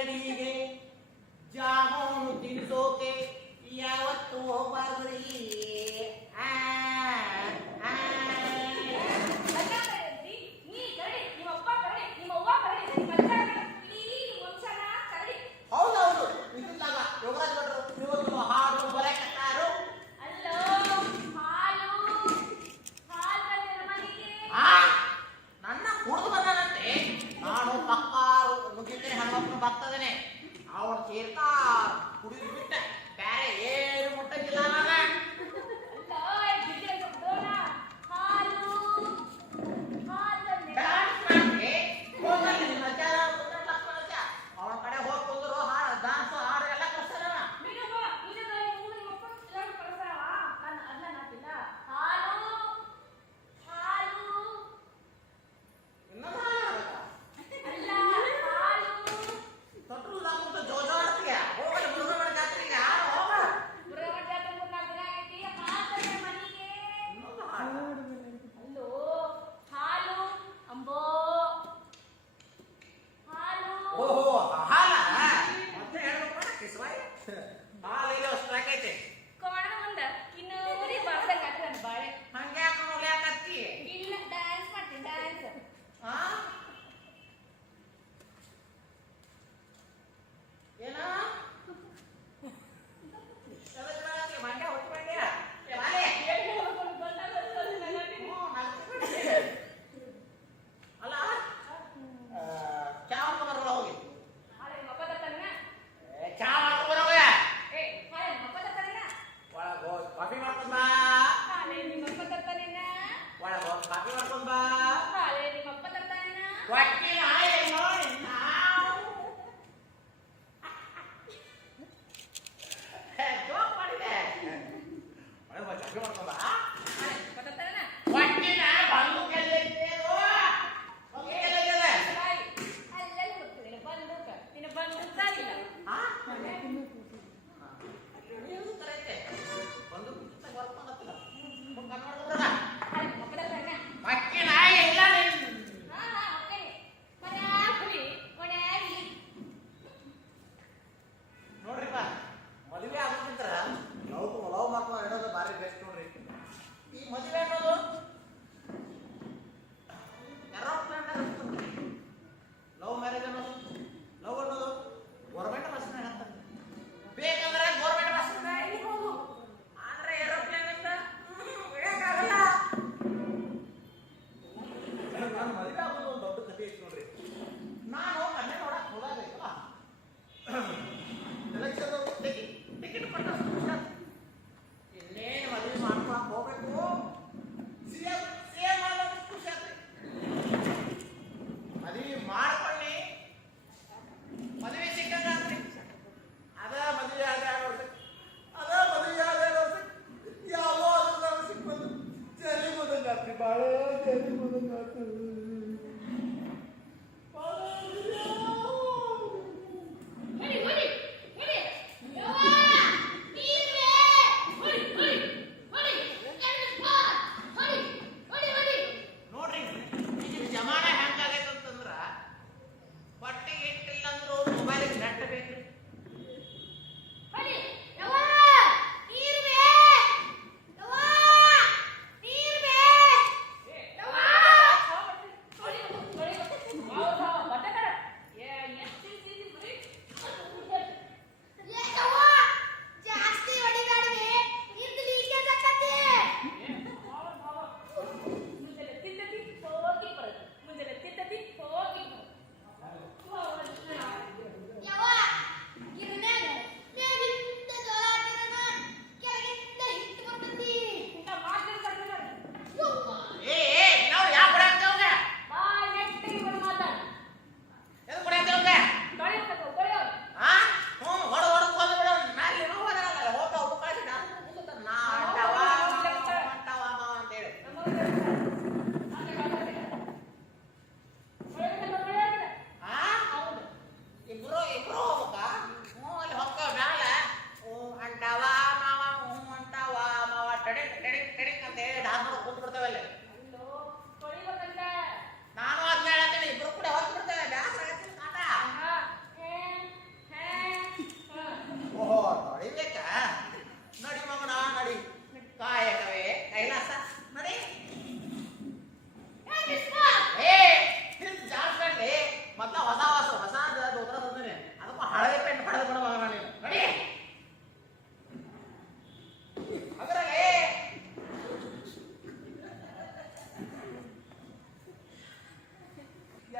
ಅಂಗಡಿಗೆ ಜಾಮೂನು ತಿನ್ನಿಸೋಕೆ ಯಾವತ್ತೂ ಹೋಗ್ಬಾರ್ದ್ರಿ. ಹೌದೌದು, ಇದನ್ನಾಗ ಯೋಗರಾಜ್ ಭಟ್ರು ಇವತ್ತು ಹಾಡು ಬರಕತ್ತಾರು. ನನ್ನ ಕುಡಿದು ಬಂದಾನಂತೆ. ನಾನು ಪಕ್ಕಾರು ಮುಗಿದ್ರೆ ಹನುಮಪ್ಪನ ಭಕ್ತದನೆ. ಅವನು ಸೇರ್ತಾ ಕುಡಿದು ಬಿಟ್ಟ ಬೇರೆ ಏನು ಮುಟ್ಟಂಗಿಲ್ಲ ನಾನು. ಅವನ ಕಡೆ ಹೋಗಿ ಕುಂದ್ರು ಹಾಡು ಡಾನ್ಸ್ ಹಾಡು ಎಲ್ಲ ಕಳ್ಸ್ತಾನ.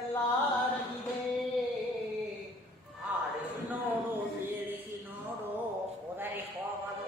ಎಲ್ಲ ಅಡಗಿದೆ. ಆಡಿಸಿ ನೋಡು ಬೀಳಿಸಿ ನೋಡು ಉದರಿ ಹೋಗದು.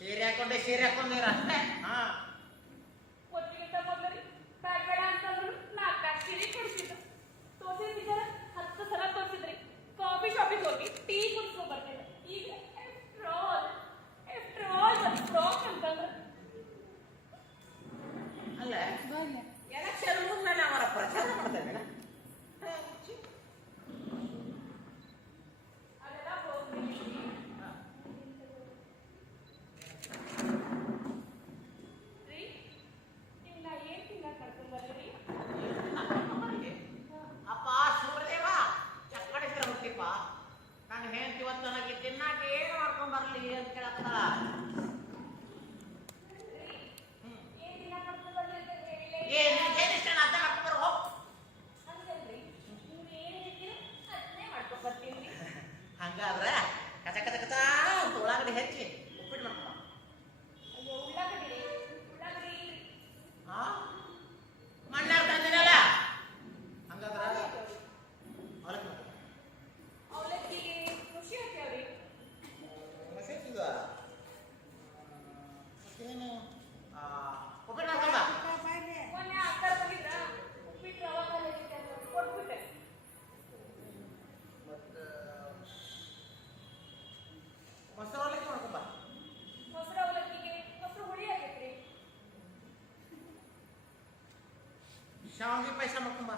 ಸೀರೆ ಹಾಕೊಂಡೆ ಸೀರೆ ಹಾಕೊಂಡ್ರ ಅಷ್ಟೇ. ಹಾ ಒತ್ತಿಗಿಂತ ಮೊದಲು ಬ್ಯಾಡ್ ಬೇಡ ಅಂತಂದ್ರು 4 ಸೀರೆ ಕೊಡಿಸಿದ್ರು. ತೋರಿಸಿದ್ದಾರೆ 10 ಸಲ ತೋರಿಸಿದ್ರಿ. ಕಾಫಿ ಶಾಪಿಗೆ ಹೋಗಿ ಟೀ ಕುಡಿಸ್ಕೊಂಡು ಬರ್ತಿದ್ದೆ. ಈಗ ಒಂದು ಫ್ರಾಕ್ ಅಂತಂದ್ರೆ ಅಲ್ಲ ಎಲೆಕ್ಷನ್ ಮುನ್ನ ಅವರ ಪ್ರಚಾರ ಮಾಡ್ತೇವೆ. ಅದೆಲ್ಲ ಹೋಗ್ರಿ. ಅಪ್ಪ ಸೂರ್ಯದೇವ ಚಕ್ಕಡಿದ್ರೆ ಹುಟ್ಟಿಪ್ಪ ನಾನು ಹೇಳ್ತಿ ಇವತ್ತು ನನಗೆ ತಿನ್ನಾಕ ಏನು ಮಾಡ್ಕೊಂಡ್ ಬರ್ಲಿ ಅಂತ ಕೇಳತ್ತಲ್ಲ. ಹಂಗಾದ್ರೆ ಕಚ ಕಚ ಕಚ ಅಂತ ಉಳ್ಳಾಗಡ್ಡಿ ಹೆಚ್ಚಿ ಉಪ್ಪಿಟ್ಟು ಮಾಡ್ಕೊಂಡ. ಅಯ್ಯೋ ಉಳ್ಳಾಗಡ್ಡಿ ಮಣ್ಣಾಗ ತಂದಿನಲ್ಲ ಹಂಗಾದ್ರ ಅವಲಕ್ಕಿಗೆ ಖುಷಿ ಆಗ್ತಾವ್ರಿ. ಏನು ಉಪ್ಪಿಟ್ಟು ಮಾಡ್ಕೊಂಡ. ಮೊನ್ನೆ ಅಕ್ಕರ್ ಬಂದಿದ್ರ ಉಪ್ಪಿಟ್ಟು ರವಾ ಕೊಟ್ಬಿಟ್ಟೆ. ಮತ್ತೆ ಮೊಸರು ಅವಲಕ್ಕಿ ಮಾಡ್ಕೊಂಬ. ಮೊಸರು ಅವಲಕ್ಕಿಗೆ ಮೊಸರು ಹುಳಿ ಆಗೈತ್ರಿ. ಶಾವಿಗೆ ಪಾಯಸ ಮಾಡ್ಕೊಂಬ.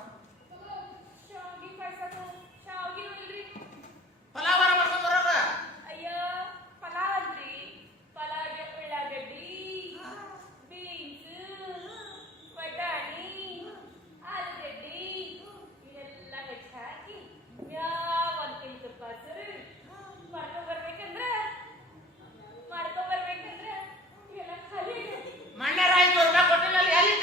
ಶಾವಿಗೆ ಪಾಯಸನು ಶಾವಿಗೆ ಇಲ್ರಿ. ಪಲಾವರ ಮಾಡ್ಕೊಂಡ್ ಬರೋದ. ಅಯ್ಯೋ ಪಲಾವ್ ಅಲ್ರಿ. ಪಲಾವ್ಗೆ ಉಳ್ಳಾಗಡ್ಡಿ, ಬೀನ್ಸ್, ಬಟಾಣಿ, ಆಲೂಗಡ್ಡಿ ಇದೆಲ್ಲ ಹೆಚ್ಚು ಹಾಕಿ ಒಂದು ಕೆಜಿ ತುಪ್ಪ ಹಸಿರು ಮಾಡ್ಕೊಂಡ್ಬರ್ಬೇಕಂದ್ರೆ ಇವೆಲ್ಲ ಖಾಲಿ ಮಣ್ಣೆ ರಾಯಿ ಕೊಟ್ಟಿನಲ್ಲಿ ಎಲ್ಲಿ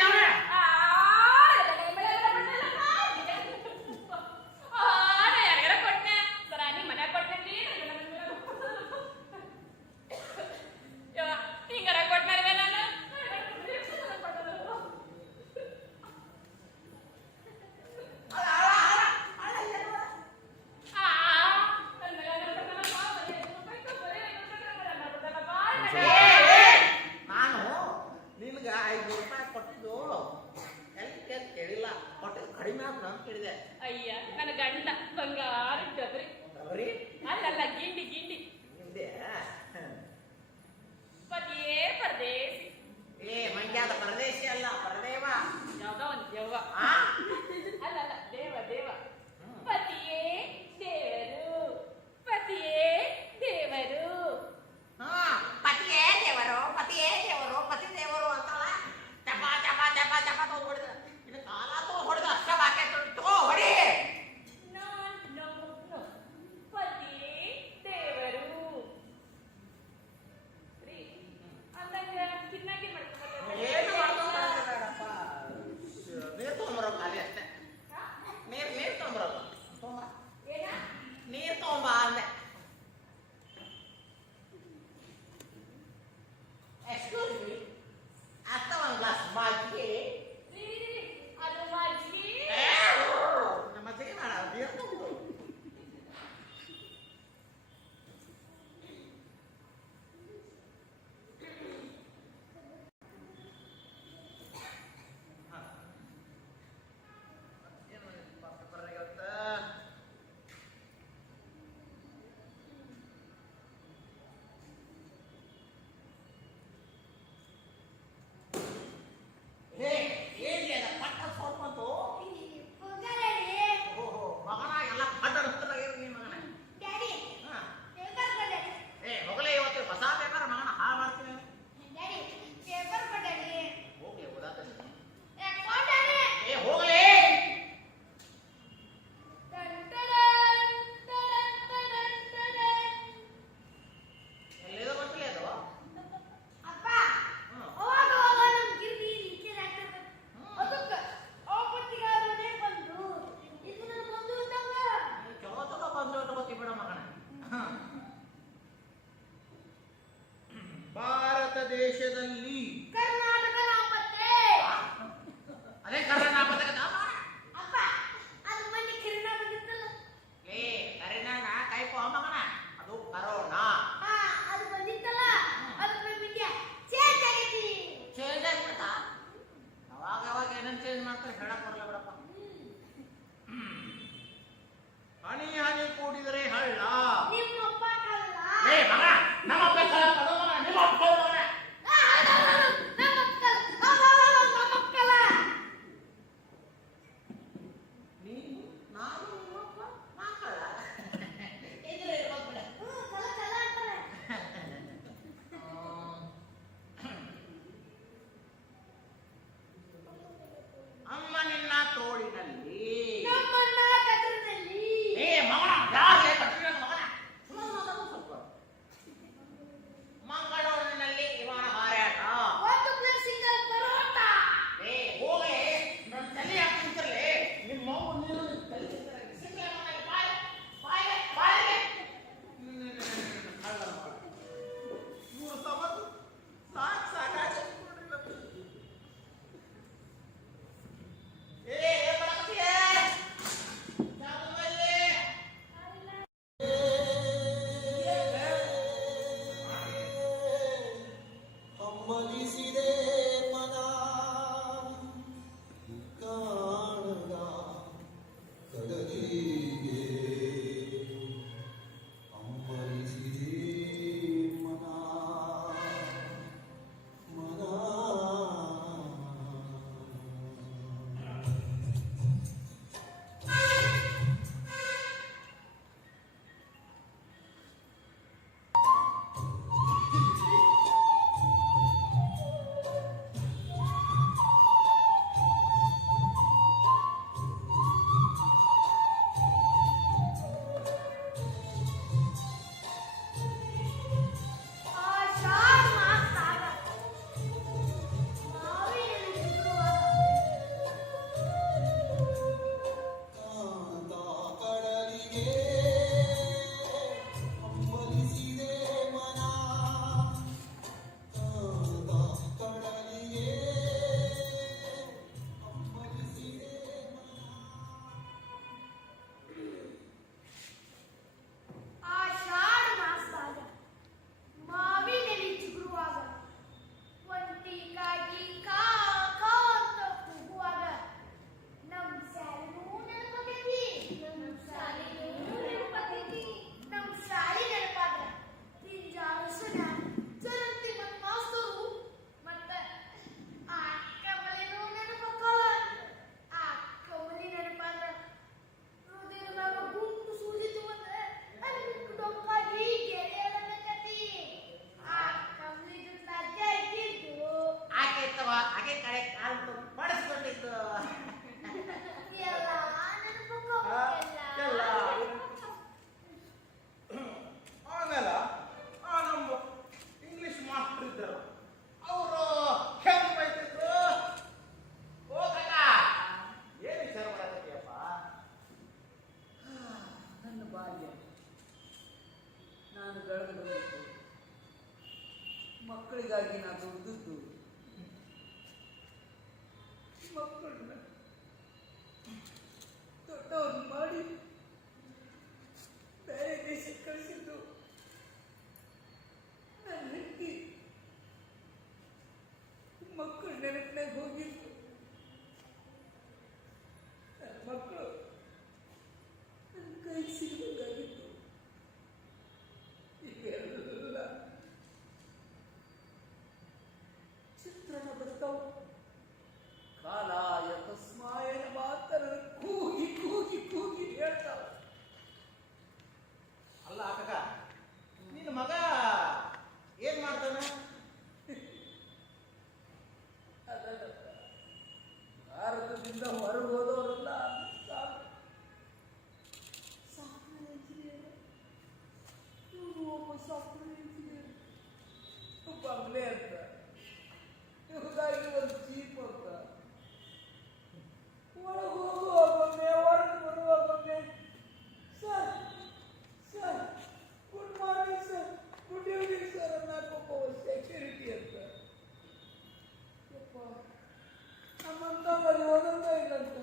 ಮಕ್ಕಳಿಗಾಗಿ ನಾನು ದುಡಿದದ್ದು ಮಕ್ಕಳನ್ನ ದೊಡ್ಡವ್ರು ಮಾಡಿ ಬೇರೆ ದೇಶಕ್ಕೆ ಕಳಿಸಿದ್ದು ನನ್ನ ಹೆಂಡತಿ ಮಕ್ಕಳು ನೆನಪಿನಾಗ ಹೋಗಿದ್ದು ನನ್ನ ಮಕ್ಕಳು ನನ್ನ ಕೈ ಸಿಗಬೇಕಾಗಿತ್ತು ಈಗೆಲ್ಲ ಚಿತ್ರಣ ಬರ್ತಾವ ಕಾಲಾಯ ತಸ್ಮಾಯನ ಮಾತರ ಕೂಗಿ ಕೂಗಿ ಕೂಗಿ ಹೇಳ್ತಾವ. ಅಲ್ಲ ಕಾಕ, ನಿನ್ನ ಮಗ ಏನ್ ಮಾಡ್ತಾನ? ಭಾರತದಿಂದ ಹೊರಗೆ ಹೋದವರೆಲ್ಲ ಸಾಫ್ಟ್ವೇರ್ ಇಂಜಿನಿಯರ್, ಇವನು ಒಬ್ಬ ಸಾಫ್ಟ್ವೇರ್ ಇಂಜಿನಿಯರ್, ಬಂಗ್ಲೆ ಅಂತ ಇವಗಾಗಿ ಒಂದು ಜೀಪ್ ಅಂತ ಒಳಗೆ ಹೋಗುವ ಬಂದೆ, ಹೊರಗೆ ಬರುವ ಬಂದೆ. Sir sir good morning sir, good evening sir ಅನ್ನೋಕ್ಕೊಬ್ಬ ಸೆಕ್ಯೂರಿಟಿ ಅಂತ. ಯಪ್ಪ ನಮ್ಮಂತವಲ್ಲಿ ಓದೋದ ಇಲ್ಲಂತ,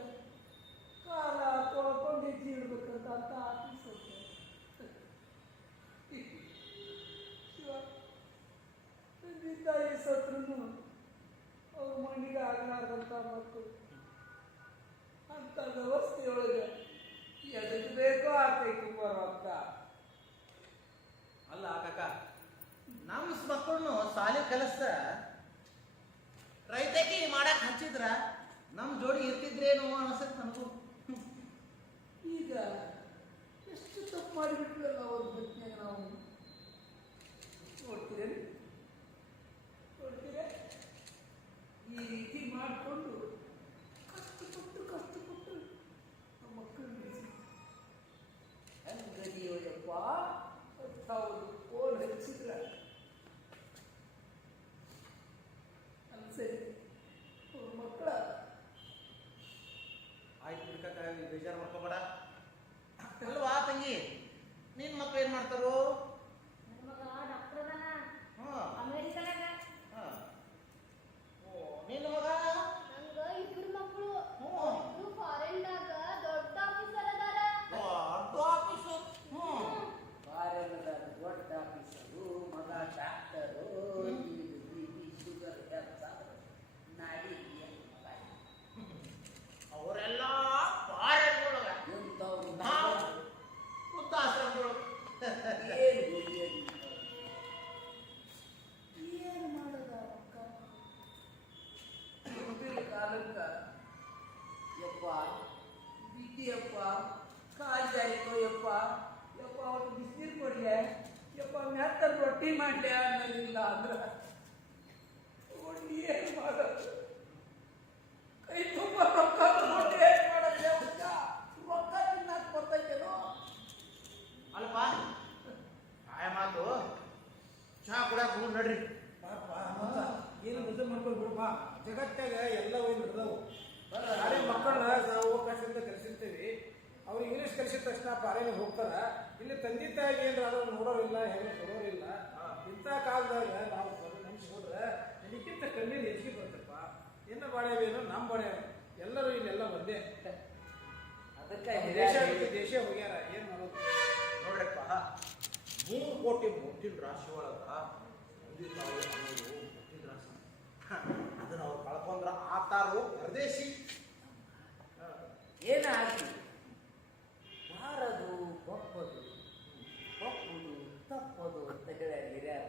ಕಾಲ ತೊಳ್ಕೊಂಡು ಹೆಜ್ಜೆ ಇಡ್ಬೇಕಂತ ಅಂತ ಆಫೀಸ್ ಅಂತ. ಶಿವ ತಂದೆ ತಾಯಿ ಸತ್ರು ಅವ್ರ ಮಣ್ಣಿಗೆ ಆಗಲಾರ್ದಂಥ ಮಕ್ಕಳು ಅಂತ ವ್ಯವಸ್ಥೆಯೊಳಗೆ ಎದಕ್ಕೆ ಬೇಕೋ ಆಗ್ತೈತಿ ಬರೋಕ್ಕ. ಅಲ್ಲ ಕಾಕ, ನಮ್ಮ ಮಕ್ಕಳನ್ನು ಸಾಲಿ ಕಲಿಸ್ತ ರೈತಕಿ ಮಾಡಕ್ ಹಚ್ಚಿದ್ರ ನಮ್ ಜೋಡಿ ಇರ್ತಿದ್ರೇನು ಅನ್ಸತ್ ನನಗೂ. ಈಗ ಎಷ್ಟು ತಪ್ಪು ಮಾಡಿಬಿಟ್ರಲ್ಲ ಅವ್ರ ಬದುಕಿನಾಗ ನಾವು. ನೋಡ್ತೀರೇನು ನೋಡ್ತೀರ ಈ ರೀತಿ ಮಾಡಿಕೊಂಡು ಕಷ್ಟಪಟ್ಟು ನಮ್ಮ ಮಕ್ಕಳು ಹೆಂಗದಿಯೋಯಪ್ಪ ಹೌದು ಫೋನ್ ಹಚ್ಚಿದ್ರ ಸರಿ ಅವ್ರ ಮಕ್ಕಳ ಆಯ್ತು ಬಿಡ್ಕಾಕ, ಬೇಜಾರು ಮಾಡ್ಕೋಬೇಡ. ಅಲ್ವಾ ತಂಗಿ, ನಿನ್ ಮಕ್ಳು ಏನ್ ಮಾಡ್ತಾರೋ? ನನ್ನ ಮಗ ಡಾಕ್ಟರ್ ಅದಾನ ಹಾ ಅಮೇರಿಕಾದಾಗ. ಹಾ. ಓ, ನಿನ್ನ ಮಗ? ನಂಗ ಇಬ್ರು ಮಕ್ಕಳು, ಹ್ಮ್. ಇಬ್ರು ಫಾರಿನ್ದಾಗ ದೊಡ್ಡ ಆಫೀಸರ್ ಅದಾರ. ದೊಡ್ಡ ಆಫೀಸರ್. ಬಾರೆಲ್ಲದ ದೊಡ್ಡ ಆಫೀಸರು, ಮಗ ಡಾಕ್ಟರು, ಶುಗರ್ ನಾಡಿ ಅವರೆಲ್ಲ ಪಾರೊಳಗ ಎಂಥವ್ರು ನಾವು ವೃದ್ಧಾಶ್ರಮದೊಳಗ. ಏನು ಮಾಡೋದ ಅಕ್ಕ? ಮುಂದಿನ ಕಾಲಕ್ಕ ಯಪ್ಪ ಬಿಟ್ಟಿಯಪ್ಪ, ಕಾಲು ಜಾರಿಕೋ ಯಪ್ಪ, ಯಪ್ಪ ಅವ್ರು ಬಿಸಿನೀರು ಕೊಡ್ಲೆ, ಯಪ್ಪ ಮೆತ್ತದ ರೊಟ್ಟಿ ಮಾಡ್ಲೆ ಅನ್ನೋದಿಲ್ಲ ಅಂದ್ರೆ ಏನು ಮಾಡೋದು? ಕೈ ತುಂಬ ರೊಕ್ಕ ತಗೊಂಡು ಏನು ಮಾಡೋದು? ರೊಕ್ಕ ತಿನ್ನಕ್ಕೆ ಬರ್ತೈತೇನೋ? ಅಲ್ಪ ಆಯ ಮಾತು ಚಹಾ ಕುಡಿಯಾಕ ಹೋಗ್ ನಡ್ರಿ. ಪಾಪ ಮತ್ತ ಏನು ಮದುವೆ ಮಾಡ್ಕೊಂಡು ಬಿಡಪ್ಪ, ಜಗತ್ತಾಗ ಎಲ್ಲವೂ ನಡೆದವು. ನಾಳೆ ಮಕ್ಕಳನ್ನ ನಾವು ಅವಕಾಶದಿಂದ ಕಲಿಸಿರ್ತೀವಿ, ಅವ್ರು ಇಂಗ್ಲೀಷ್ ಕಲಿಸಿದ ತಕ್ಷಣ ಪಾರೇನೆ ಹೋಗ್ತಾರ. ಇಲ್ಲಿ ತಂದೆ ತಾಯಿಗೆ ಏನಾದ್ರು ನೋಡೋರಿಲ್ಲ, ಹೆಂಗೆ ಕೊಡೋರಿಲ್ಲ. ಇಂಥ ಕಾಲದಾಗ ನಾವು ನೆನೆಸ್ಕೊಂಡ್ರೆ ಇದಕ್ಕಿಂತ ಕಣ್ಣೀರು ಹೆಚ್ಚಿಗೆ ಬರ್ತಪ್ಪ. ಏನ ಬಾಳ್ಯಾವೇನೋ ನಮ್ಮ ಬಾಳ್ಯಾವ, ಎಲ್ಲರೂ ಇಲ್ಲೆಲ್ಲ ಒಂದೇ. ಅದಕ್ಕೆ ದೇಶ ಬಿಟ್ಟು ದೇಶ ಹೋಗ್ಯಾರ, ಏನ್ ಮಾಡೋದು? ನೋಡ್ರಪ್ಪ, 3 ಕೋಟಿ ಮುಟ್ಟಿನ ರಾಶಿ ಒಳಗ ತಂದೆ ತಾಯಿ ಅನ್ನೋದು ಮುಟ್ಟಿನ ರಾಶಿ. ಅದನ್ನ ಅವ್ರು ಕಳ್ಕೊಂಡ್ರ ಆತಾರು ಪರದೇಶಿ. ಏನಾಗಿ ಬಾರದು ಒಪ್ಪದು, ಒಪ್ಪುದು ತಪ್ಪದು ಅಂತ ಹೇಳ್ಯಾರ ಹಿರಿಯರು.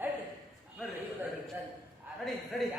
ನಡ್ರಿ ನಡ್ರಿ ನಡಿ ನಡಿ.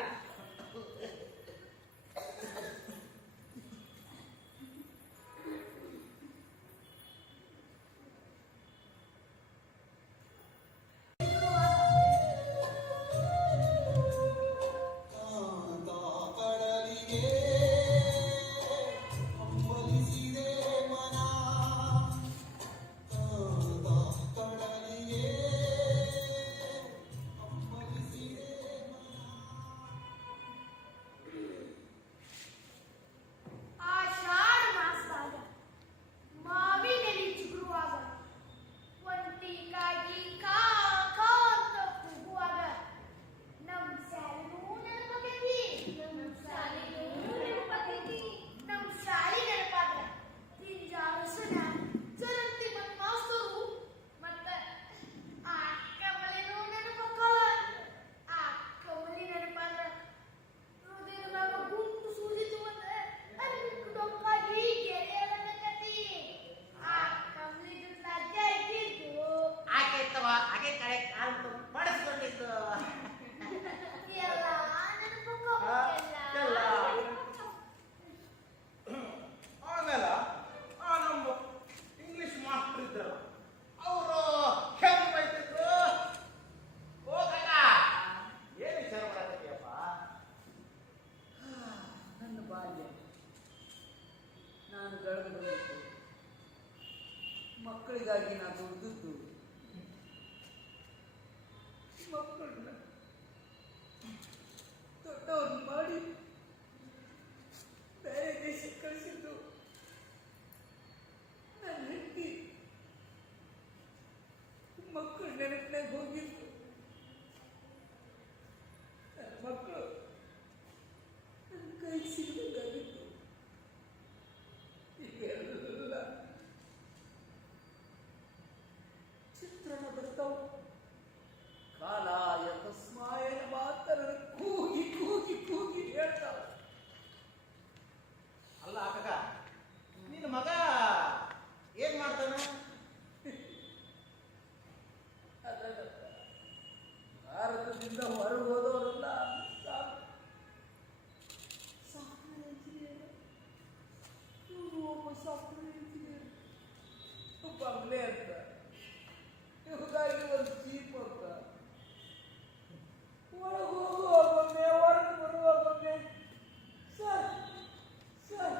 ಮಾಡಿಸ್ಕೊಂಡಿದ್ದು ಎಲ್ಲ ನೆನಪು ಎಲ್ಲ ಆಮೇಲೆ ನಮ್ಮ ಇಂಗ್ಲಿಷ್ ಮಾಸ್ಟರ್ ಇದ್ದರು ಅವರು ಹೆಂಗ್ ಬೈತಿದ್ರು ಹೋಗಲ್ಲ ಏನು ವಿಚಾರ ಮಾಡಕತ್ತೀಯಪ್ಪ ನನ್ನ ಬಾಲ್ಯ ನಾನು ಬೆಳೆದು ಬಂದಿದ್ದು ಮಕ್ಕಳಿಗಾಗಿ ನಾನು ದುಡಿದದ್ದು ಮಕ್ಕಳನ್ನ ದೊಡ್ಡವ್ರು ಮಾಡಿ ಬೇರೆ ದೇಶಕ್ಕೆ ಕಳಿಸಿದ್ದು ನನ್ನ ಹೆಂಡತಿ ಮಕ್ಕಳು ನೆನಪಿನಾಗ ಹೋಗಿದ್ದು ನನ್ನ ಮಕ್ಕಳು ನನ್ನ ಕೈ ಸಿಗಬೇಕಾಗಿತ್ತು ಈಗೆಲ್ಲ ಚಿತ್ರಣ ಬರ್ತಾವ ಕಾಲಾಯ ತಸ್ಮಾಯನ ಮಾತನ ಕೂಗಿ ಕೂಗಿ ಕೂಗಿ ಹೇಳ್ತಾವ ಅಲ್ಲ ಕಾಕ ನಿನ್ನ ಮಗ ಏನ್ ಮಾಡ್ತಾನ ಭಾರತದಿಂದ ಹೊರಗೆ ಹೋದವರೆಲ್ಲ ಸಾಫ್ಟ್ವೇರ್ ಇಂಜಿನಿಯರ್ ಇವರು ಒಬ್ಬ ಸಾಫ್ಟ್ವೇರ್ ಇಂಜಿನಿಯರ್ ಬಂಗ್ಲೆ ಅಂತ ಇವ್ರಿಗಾಗಿ ಒಂದು ಜೀಪ್ ಅಂತ ಒಳಗೆ ಹೋಗುವ ಬಂದೆ ಹೊರಗೆ ಬರುವ ಬಂದೆ sir sir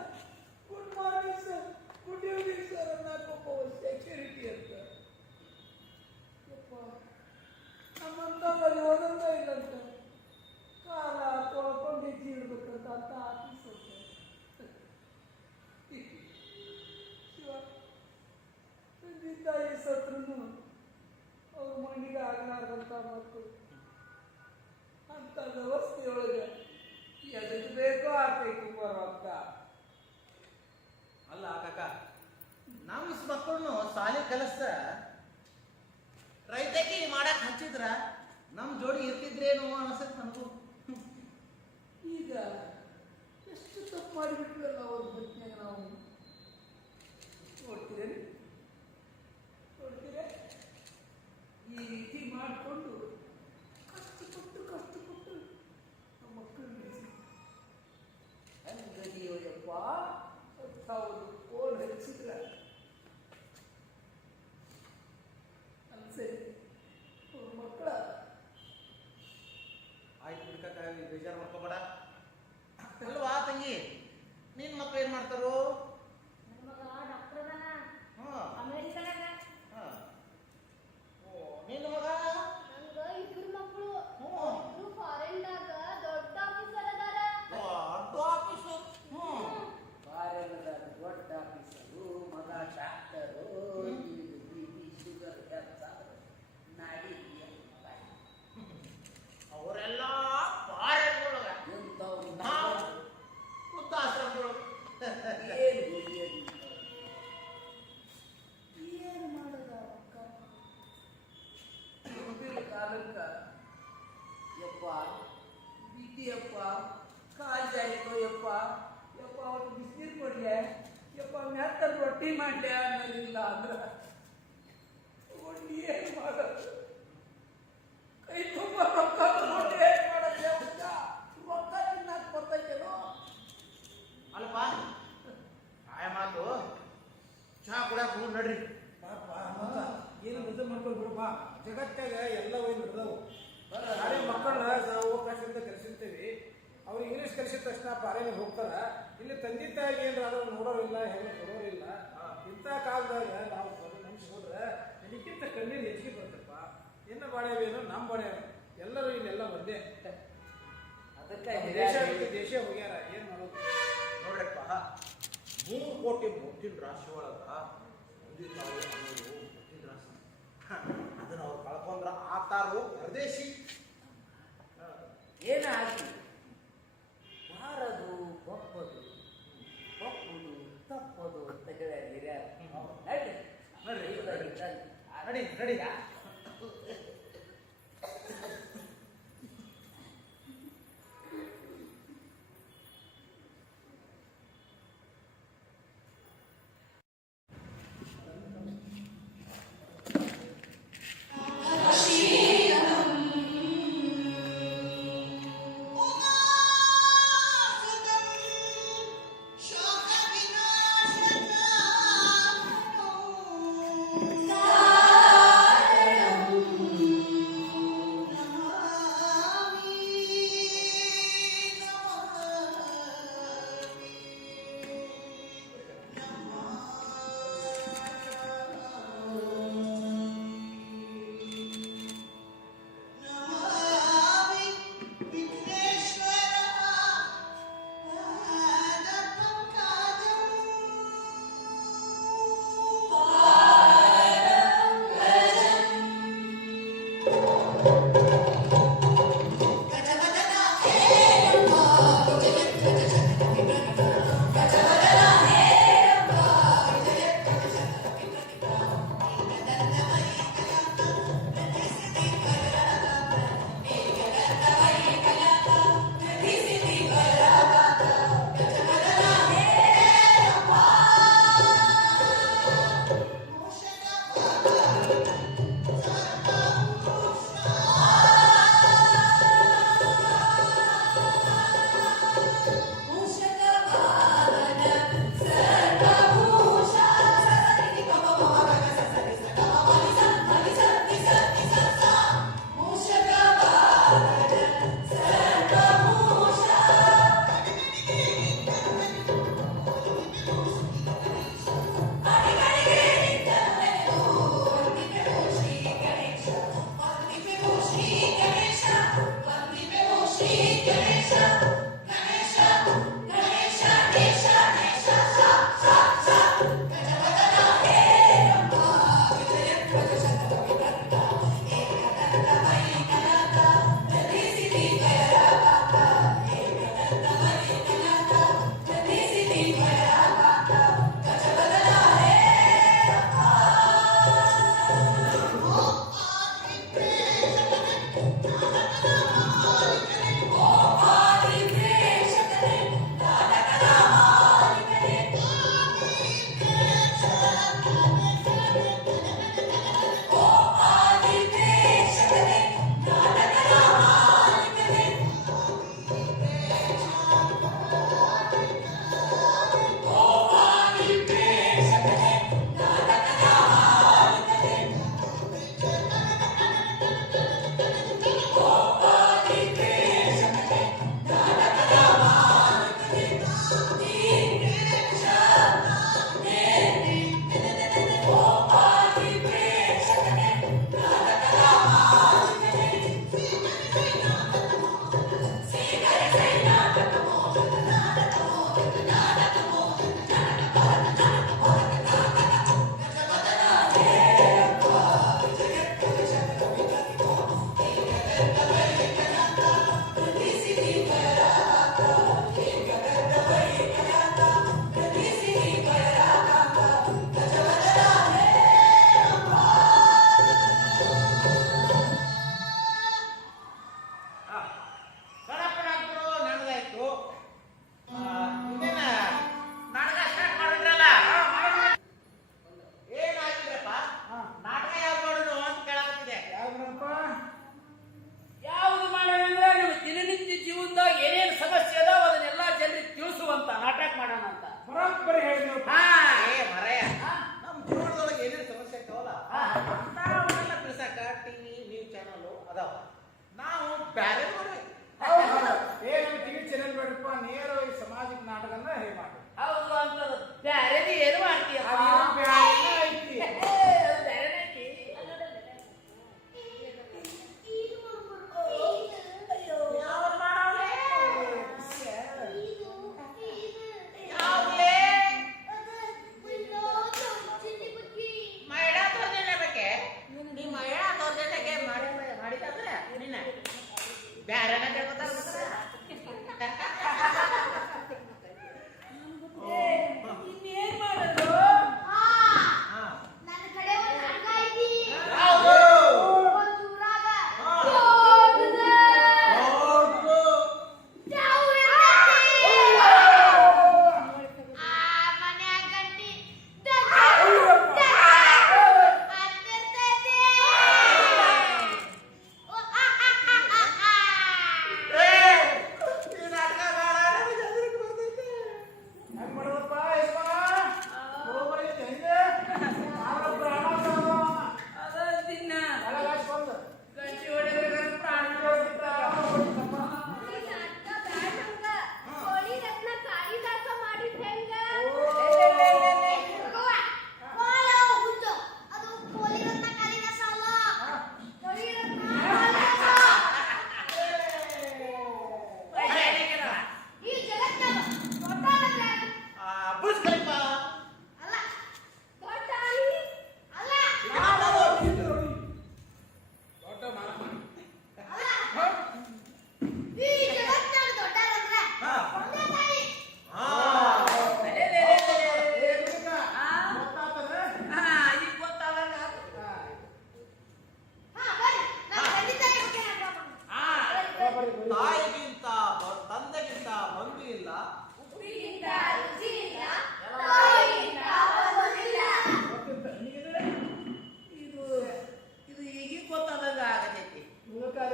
good morning sir good evening sir ಅನ್ನೋಕೊಬ್ಬ ಸೆಕ್ಯೂರಿಟಿ ಅಂತ ಯಪ್ಪ ನಮ್ಮಂತಲ್ಲಿ ಓದೋದ ಇಲ್ಲಂತ ಕಾಲ ತೊಳ್ಕೊಂಡು ಹೆಜ್ಜೆ ಇಡ್ಬೇಕಂತ ಅಂತ ಆಫೀಸ್ ಅಂತ ಶಿವ ತಂದೆ ತಾಯಿ ಸತ್ರು ಅವ್ರ ಮಣ್ಣಿಗೆ ಆಗಲಾರ್ದಂಥ ಮಕ್ಕಳು ಅಂತ ವ್ಯವಸ್ಥೆಯೊಳಗೆ ಎದಕ್ಕೆ ಬೇಕೋ ಆಗ್ಬೇಕು ಬರೋಂತ ಅಲ್ಲ ಕಾಕ ನಮ್ಮ ಮಕ್ಕಳನ್ನು ಸಾಲಿ ಕಲಿಸ್ದ ರೈತಕಿ ಮಾಡಕ್ ಹಚ್ಚಿದ್ರ ನಮ್ ಜೋಡಿ ಇರ್ತಿದ್ರೇನು ಅನ್ಸತ್ ನನಗೂ ಈಗ ಎಷ್ಟು ತಪ್ಪು ಮಾಡಿಬಿಟ್ವಲ್ಲ ಅವ್ರ ಬದುಕಿನಾಗ ನಾವು ನೋಡ್ತೀರೇನು ನೋಡ್ತೀರ ಈ ರೀತಿ ಮಾಡಿಕೊಂಡು ಕಷ್ಟಪಟ್ಟು ನಮ್ಮ ಮಕ್ಕಳು ಹೆಂಗದಿಯೋಯಪ್ಪ ಹೌದು ಫೋನ್ ಹಚ್ಚಿದ್ರ ಸರಿ ಅವ್ರ ಮಕ್ಕಳ ಆಯ್ತು ಬಿಡ್ಕಾಕ ಬೇಜಾರು ಮಾಡ್ಕೋಬೇಡ ಅಲ್ವಾ ತಂಗಿ ನಿನ್ ಮಕ್ಳು ಏನ್ ಮಾಡ್ತಾರೋ ನನ್ನ ಮಗ ಡಾಕ್ಟರ್ ಅದಾನ ಹಾ ಅಮೆರಿಕದಾಗ ಹಾ ಓ ನಿನ್ನ ಮಗ ನಂಗ ಇಬ್ರು ಮಕ್ಕಳು ಹ್ಮ್. ಇಬ್ರು ಫಾರಿನ್ದಾಗ ದೊಡ್ಡ ಆಫೀಸರ್ ಅದಾರ ದೊಡ್ಡ ಆಫೀಸರ್ ಬಾರೆಲ್ಲದಾಗ ದೊಡ್ಡ ಆಫೀಸರು ಮಗ ಡಾಕ್ಟರು ಬಿ ಪಿ ಶುಗರ್ ನಾಡಿ ಅವರೆಲ್ಲ ಪಾರೆಗಳೊಳಗ ಎಂಥವ್ರು ನಾವು ವೃದ್ಧಾಶ್ರಮದೊಳಗ ಏನು ಗುರಿಯಾಗಿಲ್ಲ. ಏನು ಮಾಡೋದ ಅಕ್ಕ ಮುಂದಿನ ಕಾಲಕ್ಕ ಯಪ್ಪ ಬಿದ್ದಿಯಪ್ಪ ಕಾಲ್ ಜಾಯ್ಕೋ ಯಪ್ಪ ಯಪ್ಪ ಅವ್ರು ಬಿಸಿನೀರು ಕೊಡ್ಲೆ ಯಪ್ಪ ಮೆತ್ತದ ರೊಟ್ಟಿ ಮಾಡ್ಲೆ ಅನ್ನೋದಿಲ್ಲ ಅಂದ್ರ ಏನು ಮಾಡೋದು ಕೈ ತುಂಬ ರೊಕ್ಕ ತಗೊಂಡು ಏನು ಮಾಡೋದು ರೊಕ್ಕ ತಿನ್ನಕ್ ಬರ್ತೈತೇನೋ ಅಲ್ಪ ಆಯ ಮಾತು ಚಹಾ ಕುಡಿಯಾಕ ಹೋಗಿ ನಡ್ರಿ ಪಾಪ ಮತ್ತ ಏನು ಮದುವೆ ಮಾಡ್ಕೊಂಡು ಬಿಡಪ್ಪ ಜಗತ್ತಾಗ ಎಲ್ಲ ಹೋಗಿ ನಡೆದವು ನಾಳೆ ಮಕ್ಕಳನ್ನ ನಾವು ಅವಕಾಶದಿಂದ ಕಲಿಸಿರ್ತೀವಿ ಅವ್ರು ಇಂಗ್ಲೀಷ್ ಕಲಿಸಿದ ತಕ್ಷಣ ಪಾರೇನಿಗೆ ಹೋಗ್ತಾರ ಇಲ್ಲಿ ತಂದೆ ತಾಯಿಗೆ ಏನಾರ ಆದ್ರೂ ನೋಡೋರಿಲ್ಲ ಹೆಣ್ಣು ಕೊಡೋರಿಲ್ಲ ಇಂಥ ಕಾಲದಾಗ ನಾವು ಮನುಷ್ಯ ಹೋದ್ರೆ ಇದಕ್ಕಿಂತ ಕಣ್ಣೀರು ಹೆಚ್ಚಿಗೆ ಬರ್ತಪ್ಪ ಏನು ಬಾಳ್ಯಾವೇನೋ ನಮ್ಮ ಬಾಳ್ಯಾವ ಎಲ್ಲರೂ ಇಲ್ಲೆಲ್ಲ ಒಂದೇ ಅದಕ್ಕೆ ದೇಶ ಬಿಟ್ಟು ದೇಶ ಹೋಗ್ಯಾರ ಏನು ಮಾಡೋದು ನೋಡ್ರಪ್ಪ 3 ಕೋಟಿ ಮುತ್ತಿನ ರಾಶಿ ಒಳಗ ತಂದೆ ತಾಯಿ ಅನ್ನೋದು ಮುತ್ತಿನ ರಾಶಿ ಅದನ್ನ ಅವ್ರು ಕಳ್ಕೊಂಡ್ರ ಆತಾರು ಪರದೇಶಿ ಏನಾಗಿ ಮಾರದು ಬಪ್ಪದು ಬಪ್ಪುದು ತಪ್ಪದು ಅಂತ ಹೇಳ್ಯಾರ ನಡ್ರಿ ನಡ್ರಿ ನಡಿ ನಡಿ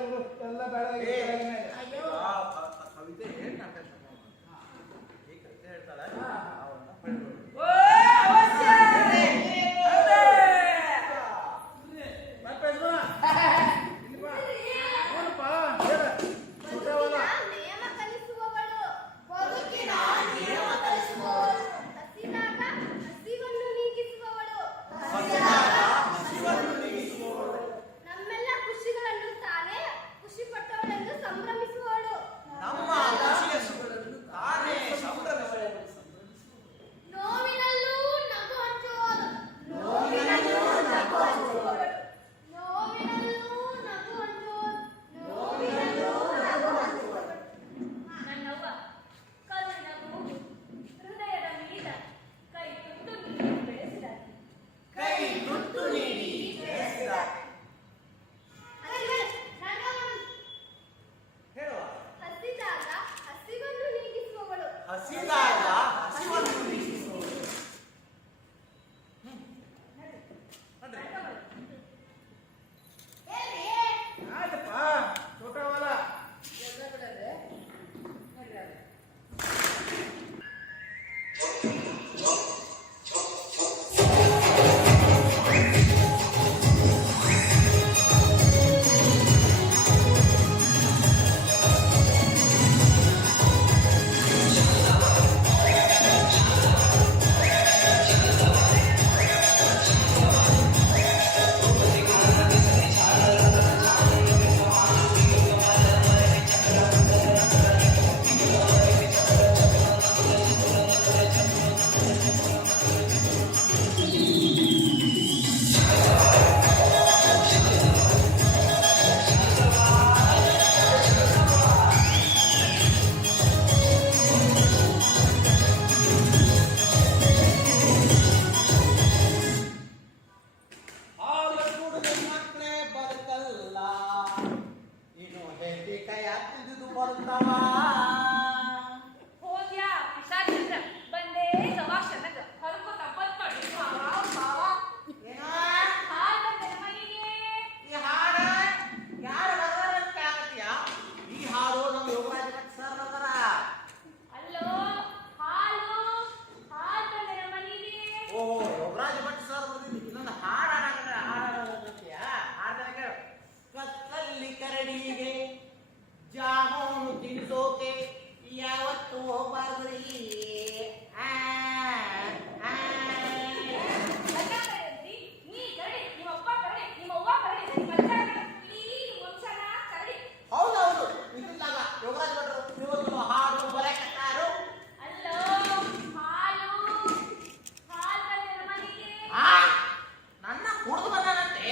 ಬಿಡು, ಎಲ್ಲ ಬೇಡ ಏ, ಅಯ್ಯೋ. ಕವಿತೆ ಹೇಳ್ತಾಳೆ ಈ ಕವಿತೆ ಹೇಳ್ತಾಳೆ ಅವನ್ನ ಬಿಡ್ಬೇಡು. ಓ, ಅವಶ್ಯ. ಅದೇ. ಮತ್ತೆ ಇಲ್ಲಿ ಬಾ. ನೋಡಪ್ಪ, ಹೇಳ. ಬದುಕಿನ ನಿಯಮ ಕಲಿಸುವವಳು. ಬದುಕಿನ ನಿಯಮ ಕಲಿಸುವವಳು. ಹಸಿದಾಗ ಹಸಿವನ್ನು ನೀಗಿಸುವವಳು. ನಮ್ಮೆಲ್ಲ ಖುಷಿಗಳನ್ನು ತಾನೇ ಖುಷಿ ಪಟ್ಟವಳೆಂದು ಸಂಭ್ರಮಿಸುವವಳು. ನಮ್ಮ ಖುಷಿಯನ್ನು ತಾನೇ ಸಂಭ್ರಮಿಸುವವಳು. ನೋವಿನಲ್ಲೂ ನಗು ಹಂಚುವವಳು. ನೋವಿನಲ್ಲೂ ನಗು ಹಂಚುವವಳು. ನೋವಿನಲ್ಲೂ ನಗು ಹಂಚುವವಳು. ನೋವಿನಲ್ಲೂ ನಗು ಹಂಚುವವಳು. ನನ್ನವ್ವ ಕರುಳಿನ ಕೂಗು ಹೃದಯದ ಮೀದ ಕೈ ತುತ್ತು ನೀಡಿ ಬೆಳೆಸಿದ ಕೈ ತುತ್ತು ನೀಡಿ ಬೆಳೆಸಿದ ಹೇಳುವ ಹಸಿದಾಗ ಹಸಿವನ್ನು ನೀಗಿಸುವವಳು. ಹಸಿದಾಗ ಹಸಿವನ್ನು ನೀಗಿಸುವವಳು. ಆಯ್ತಪ್ಪ, ಊಟವಲ್ಲ. ಎಲ್ಲ ಬಿಡದೆ. ನಡ್ರಿ ಅದು. ಹಾಲು ಕುಡಿದು ಮಕ್ಕಳೇ ಬದುಕಲ್ಲ ಇನ್ನು ಹೆಂಡಿ ಕೈ ಹತ್ತಿದ್ದು ಬರುತ್ತವ. ಹೋಗ್ಯಾ ಪಿಶಾಚಿದ್ರ ಬಂದೇ ಗವಾಕ್ಷನಗ ಹೊರಕೋತ ಬತ್ಪಡಿ ಭಾವ ಏನೋ ಹಾಲ್ ಬಂದೆ ಮನೆಗೆ. ಈ ಹಾಡು ಯಾರು ಬದಲಾವಣೆ ಆಗತ್ತೀಯ? ಈ ಹಾಡು ನಮ್ಮ ಯೋಗರಾಜ್ ಭಟ್ ಸರ್ ಅದರ. ಅಲ್ಲೋ ಹಾಲು ಹಾಲ್ ಬಂದೆ ಮನೆಗೆ. ಓಹೋ, ಯೋಗರಾಜ್ ಭಟ್ ಸರ್ ಬಂದಿದ್ದು ಇನ್ನೊಂದು ಹಾಡು ಹಾಡಾಗತ್ತೀಯ? ಹಾಡ್ದಾಗ ಕತ್ತಲ್ಲಿ ಕರಡಿಗೆ ಜಾಮೂನು ತಿನ್ಸೋಕೆ ಯಾವತ್ತೂ ಹೋಗ್ಬಾರ್ದ್ರಿ. ಆ, ಆ. ಅಲ್ಲ ಕರೆದ್ರಿ, ನೀ ಕರಡಿ, ನಿಮ್ಮ ಅಪ್ಪ ಕರಡಿ, ನಿಮ್ಮ ಅವ್ವ ಕರಡಿ, ನಿಮ್ಮ ಅಜ್ಜ ಕರಡಿ, ಈ ವಂಶನ ಕರಡಿ. ಹೌದೌದು, ಇದ್ದಾಗ ಯೋಗರಾಜ್ ಭಟ್ರು ಇವತ್ತು ಹಾಡು ಬರಕತ್ತಾರು. ಅಲ್ಲೋ ಹಾಲು ಹಾಲ್ ಬಂದೆ ಮನೆಗೆ. ಆ, ನನ್ನ ಕುಡಿದು ಬಂದಾನಂತೆ.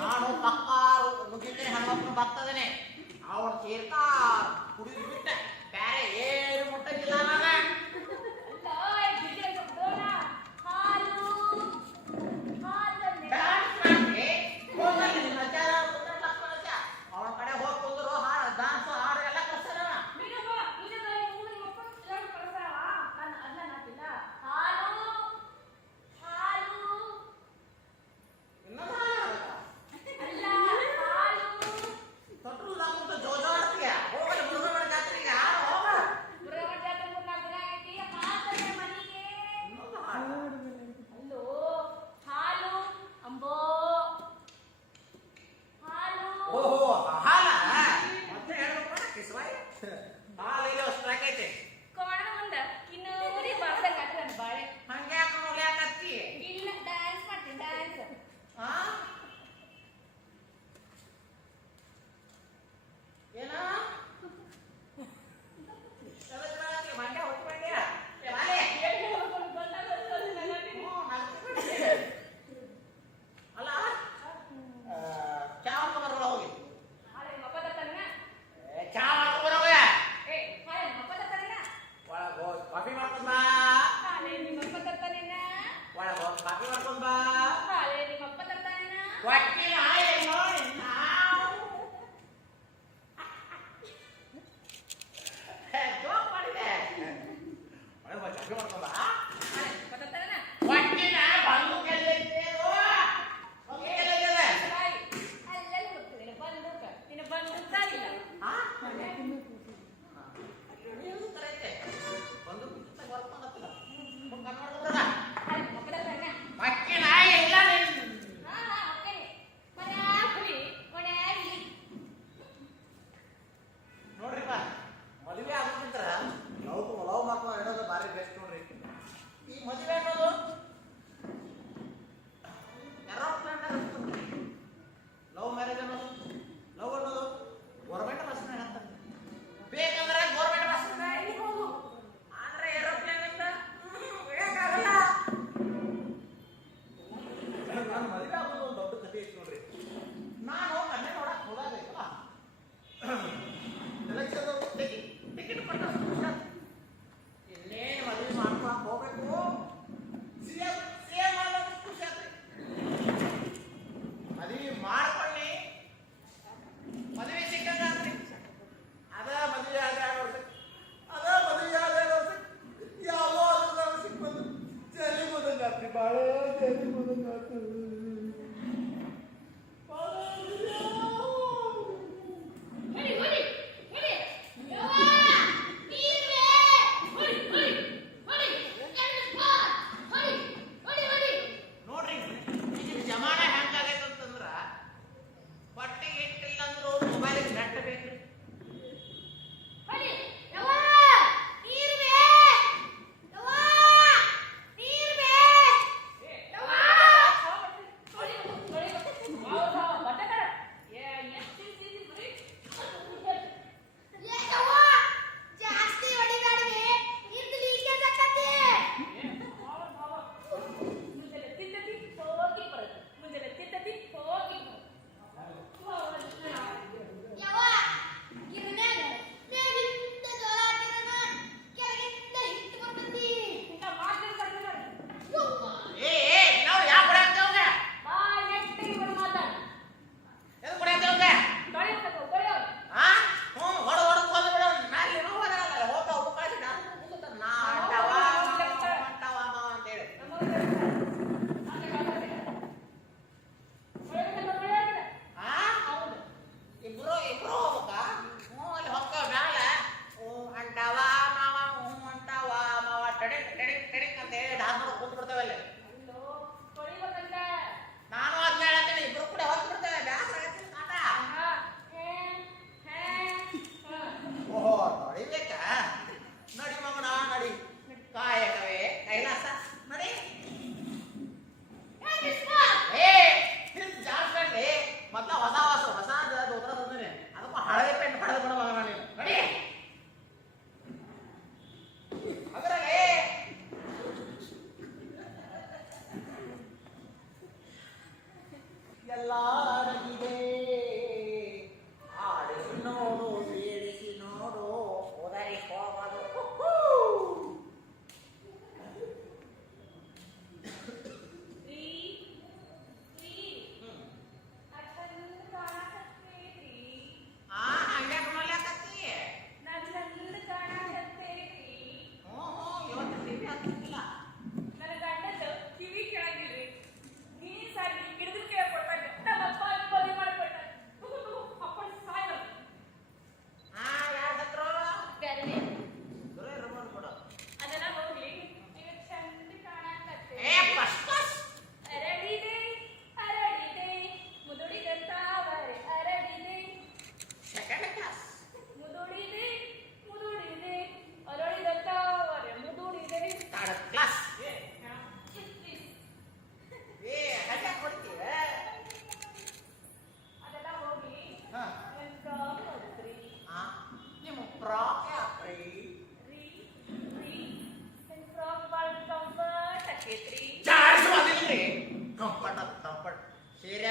ನಾನು ಪಕ್ಕಾರು ನುಗ್ಗಿದ್ರೆ ಹನುಮಪ್ಪನ ಭಕ್ತದನೆ. ಅವನು ಸೇರ್ತಾ ಕುಡಿದು ಬಿಟ್ಟೆ, ಬೇರೆ ಏನು ಮುಟ್ಟಂಗಿಲ್ಲ ನಾನು. ಅಲ್ಲೋ ಗಿಡ್ಡಿ ಅಂತ ಬಿಡೋಣ. ಹಾಲು ಹಾಲ್ ಬಂದೆ. ಡ್ಯಾನ್ಸ್ ಮಾಡಿ ಹೋಗಲ್ಲಿ ನಿಮ್ಮ ಅಜ್ಜ ಕುಂದ್ರ ಲಕ್ಷ್ಮಣ ಅಜ್ಜ. ಅವನ ಕಡೆ ಹೋಗಿ ಕುಂದ್ರು ಹಾಡು ಡ್ಯಾನ್ಸ್ ಹಾಡು ಎಲ್ಲ ಕಲ್ಸನ. ಮೀನಪ್ಪ, ನಿಜದ ನಿಮ್ಮ ಅಪ್ಪ ಎರಡು ಕಳ್ಸಾವ. ನಾನು ಅದನ್ನ ನಾಟಿಲ್ಲ. ಹಾಲು ಹಾಲು ಇನ್ನೊಂದು ಹಾಡು ಹಾಡ್ಬೇಕಾ? ಅಲ್ಲ ಹಾಲು ತೊಟ್ರು ಹಾಕ್ಬಿಟ್ಟು ಜೋಜೋ ಆಡ್ತೀಯ.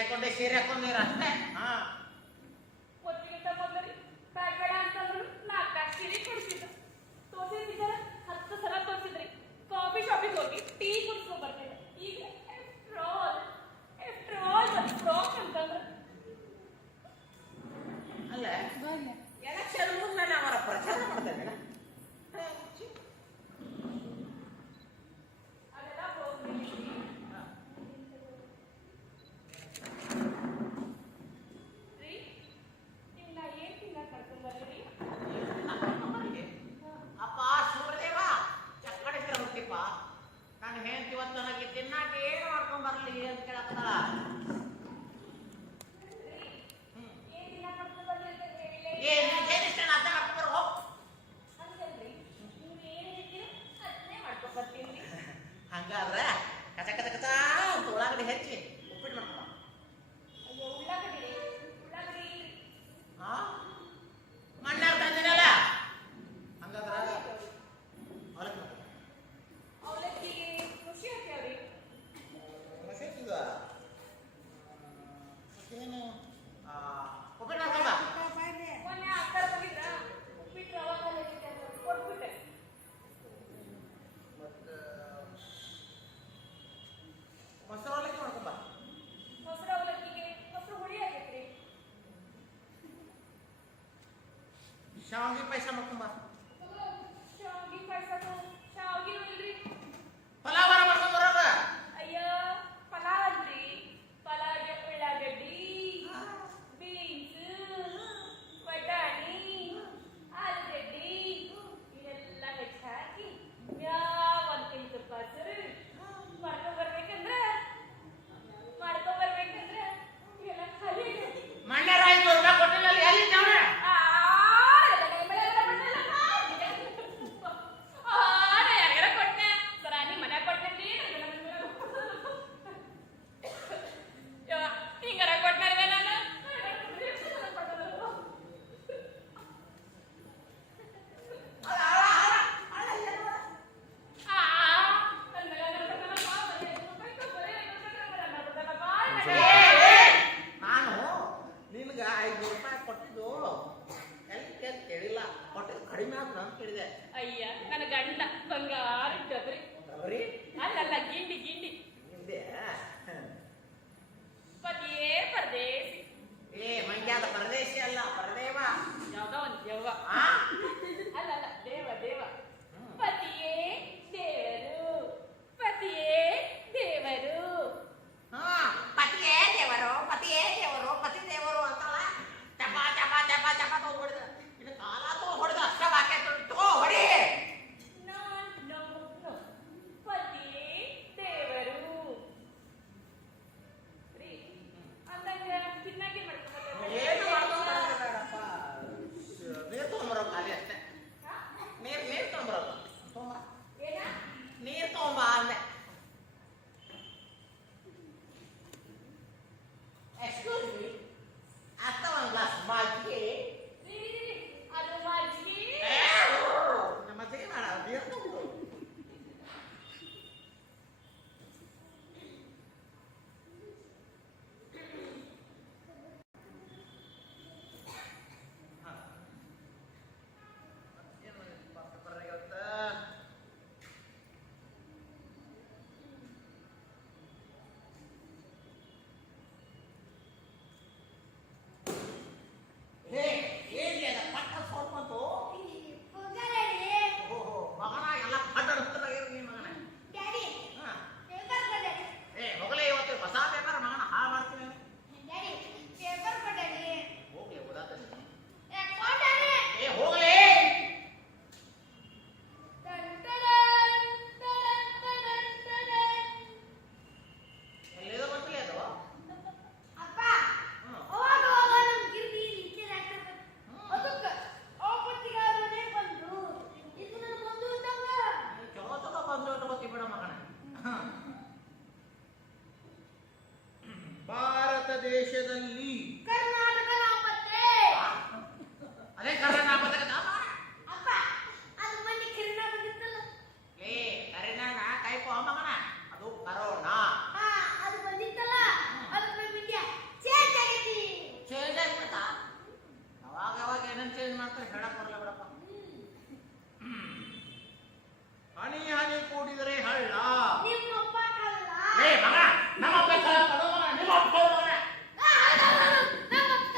ಹಾಕೊಂಡೆ ಸೀರೆ ಹಾಕೊಂಡಿರ ಅಷ್ಟೇ. ಹಾ ಒತ್ತಿಗಿಂತ ಮೊದಲು ಬ್ಯಾಗ್ ಬೇಡ ಅಂತಂದ್ರು 4 ಸೀರೆ ಕೊಡಿಸಿದ್ರು. ತೋರಿಸಿದಾರ 10 ಸಲ ತೋರಿಸಿದ್ರಿ. ಕಾಫಿ ಶಾಪಿಗೆ ಹೋಗಿ ಟೀ ಕುಡಿಸ್ಕೊಂಡ್ ಬರ್ತಿದ್ದೆ. ಈಗ ಫ್ರಾಕ್ ಅಂತಂದ್ರೆ ಅಲ್ಲ ಎಲೆಕ್ಷನ್ ಮುಂದೆ ಅವರ ಪ್ರಚಾರ ಮಾಡ್ತೇನೆ. ಅದೆಲ್ಲ ಹೋಗ್ಬಿಡಿ. ರೀ ನಿಮ್ನ ಏನ್ ತಿನ್ನಕ್ ಕರ್ಕೊಂಡ್ ಬರ್ರಿ? ಅಪ್ಪ ಸೂರ್ಯದೇವ ಚಕ್ಕಡಿಸಿರ ಹುಟ್ಟಿಪ್ಪ. ನಾನು ಹೇಳ್ತಿ ಇವತ್ತು ನನಗೆ ತಿನ್ನಾಕ ಏನು ಮಾಡ್ಕೊಂಡ್ ಬರ್ಲಿ ಅಂತ ಕೇಳತ್ತಲ್ಲ. ಏನ್ ತಿನ್ನಕ್ ಕರ್ಕೊಂಡ್ ಬರ್ರಿ ಅಂತ ಹೇಳಿಲ್ಲ. ಏನಿಷ್ಟ ಅದ ಹಾಕ್ಬಾರ ಹೋಗ್. ಹಂಗಲ್ರಿ, ನೀವ್ ಏನ್ ಹೇಳ್ತೀರ ಅದನ್ನೇ ಮಾಡ್ಕೊಂಡ್ ಬರ್ತೀನಿ. ಹಂಗಾದ್ರೆ ಕಚ ಕಚ ಕಚ ಅಂತ ಉಳ್ಳಾಗಡ್ಡಿ ಹೆಚ್ಚಿ ಉಪ್ಪಿಟ್ಟು ಮಾಡ್ಕೊ. ಅಯ್ಯೋ ಉಳ್ಳಾಗಡ್ಡಿ ಹಾ ಮಣ್ಣಾಗ ತಂದಿನಲ್ಲ ಹಂಗಾದ್ರ ಅವಲಕ್ಕಿ ಮಾಡ್ಕೊ. ಅವಲಕ್ಕಿ ಖುಷಿ ಆಗ್ತಾವ್ರಿ. ಮತ್ತೇನು ಉಪ್ಪಿಟ್ಟು ಮಾಡ್ಕೊಂಬ. ಮೊನ್ನೆ ಅಕ್ಕರ ಬಂದಿದ್ರ ಉಪ್ಪಿಟ್ಟು ರವಾ ಕಲಿತಿದ್ದೆ ಅಂತ ಕೊಟ್ಬಿಟ್ಟೆ. ಮತ್ತು ಮೊಸರು ಅವಲಕ್ಕಿ ಮಾಡ್ಕೊಂಬ. ಮೊಸರು ಅವಲಕ್ಕಿಗೆ ಮೊಸರು ಹುಳಿ ಆಗೈತ್ರಿ. ಶಾವಿಗೆ ಪಾಯಸ ಮಾಡ್ಕೊಂಬ. ಶಾವಿಗೆ ಪಾಯಸನು ಶಾವಿಗೆ ಇಲ್ರಿ. ಪಲಾವಾರ ಮಾಡ್ಕೊಂಬರೋದ. ಅಯ್ಯೋ ಪಲಾವ್ ಅಲ್ರಿ. ಪಲಾವ್ಗೆ ಉಳ್ಳಾಗಡ್ಡಿ, ಬೀನ್ಸ್, ಬಟಾಣಿ, ಆಲೂಗಡ್ಡಿ ಇದೆಲ್ಲ ಹೆಚ್ಚು ಹಾಕಿ ಯಾವ ಒಂದು ತಿಂಗಳು ತುಪ್ಪ ಹಸಿರು ಮಾಡ್ಕೊಂಡ್ಬರ್ಬೇಕಂದ್ರೆ ಇವೆಲ್ಲ ಖಾಲಿ ಆಗೈತಿ. ಮಣ್ಣಾರ 500 ರೂಪಾಯಿ ಕೊಟ್ಟಿಲ್ಲ ಎಲ್ಲಿದ್ದಾವೆ? ನಾನು ನಿನ್ಗೆ 500 ರೂಪಾಯಿ ಕೊಟ್ಟಿದ್ದು ಎಲ್ಲಿ ಕೇಳಿಲ್ಲ. ಕೊಟ್ಟಿದ್ದು ಕಡಿಮೆ ಆಯ್ತು ಅಂತ ಕೇಳಿದೆ. ಅಯ್ಯ ನನ್ನ ಗಂಡ ಬಂಗಾರ ಇದ್ದದ್ರಿ. ಬರೀ ಅಲ್ಲಲ್ಲ ಗಿಂಡಿ ಗಿಂಡಿ ಹಿಂದೆ ಪತಿಯೇ ಪರದೇಸಿ. ಮಂಡ್ಯದ ಪರದೇಶಿ ಅಲ್ಲ ಪರದೇವ. ಯಾವ್ದೋ ಒಂದು ದೆವ್ವ. ಆ? ಅಲ್ಲಲ್ಲ ದೇವ ದೇವ. ಪತಿಯೇ ದೇವರು, ಪತಿಯೇ ದೇವರು. ಹಾ ಪತಿಯೇ ದೇವರು, ಪತಿಯೇ ದೇವರು, ಪತಿ ದೇವರು ಅಂತಲ್ಲ. ಚಪ ಚಪ ಚಪ ಚಪ ತಗೊಂಡು ಹೊಡೆದ. ಇದು ಕಾಲ ತಗೊಂಡು ಹೊಡೆದ ಅಷ್ಟ ಬಾಕಿ ಹೊಡಿ. No no no. ಪತಿಯೇ ದೇವರು. ಏನಂತ ಹೇಳಕ್ ಬರಲ್ಲ ಬಿಡಪ್ಪ. ಹನಿ ಹನಿ ಕೂಡಿದರೆ ಹಳ್ಳ. ನಿಮ್ಮಪ್ಪ ಕಳ್ಳ. ಏ ಮಗ, ನಮ್ಮಪ್ಪ ಕಳ್ಳ ಕಣೋ ಮಗ, ನಿಮ್ಮಪ್ಪ ಕಳ್ಳ ಮಗ. ನಮ್ಮಪ್ಪ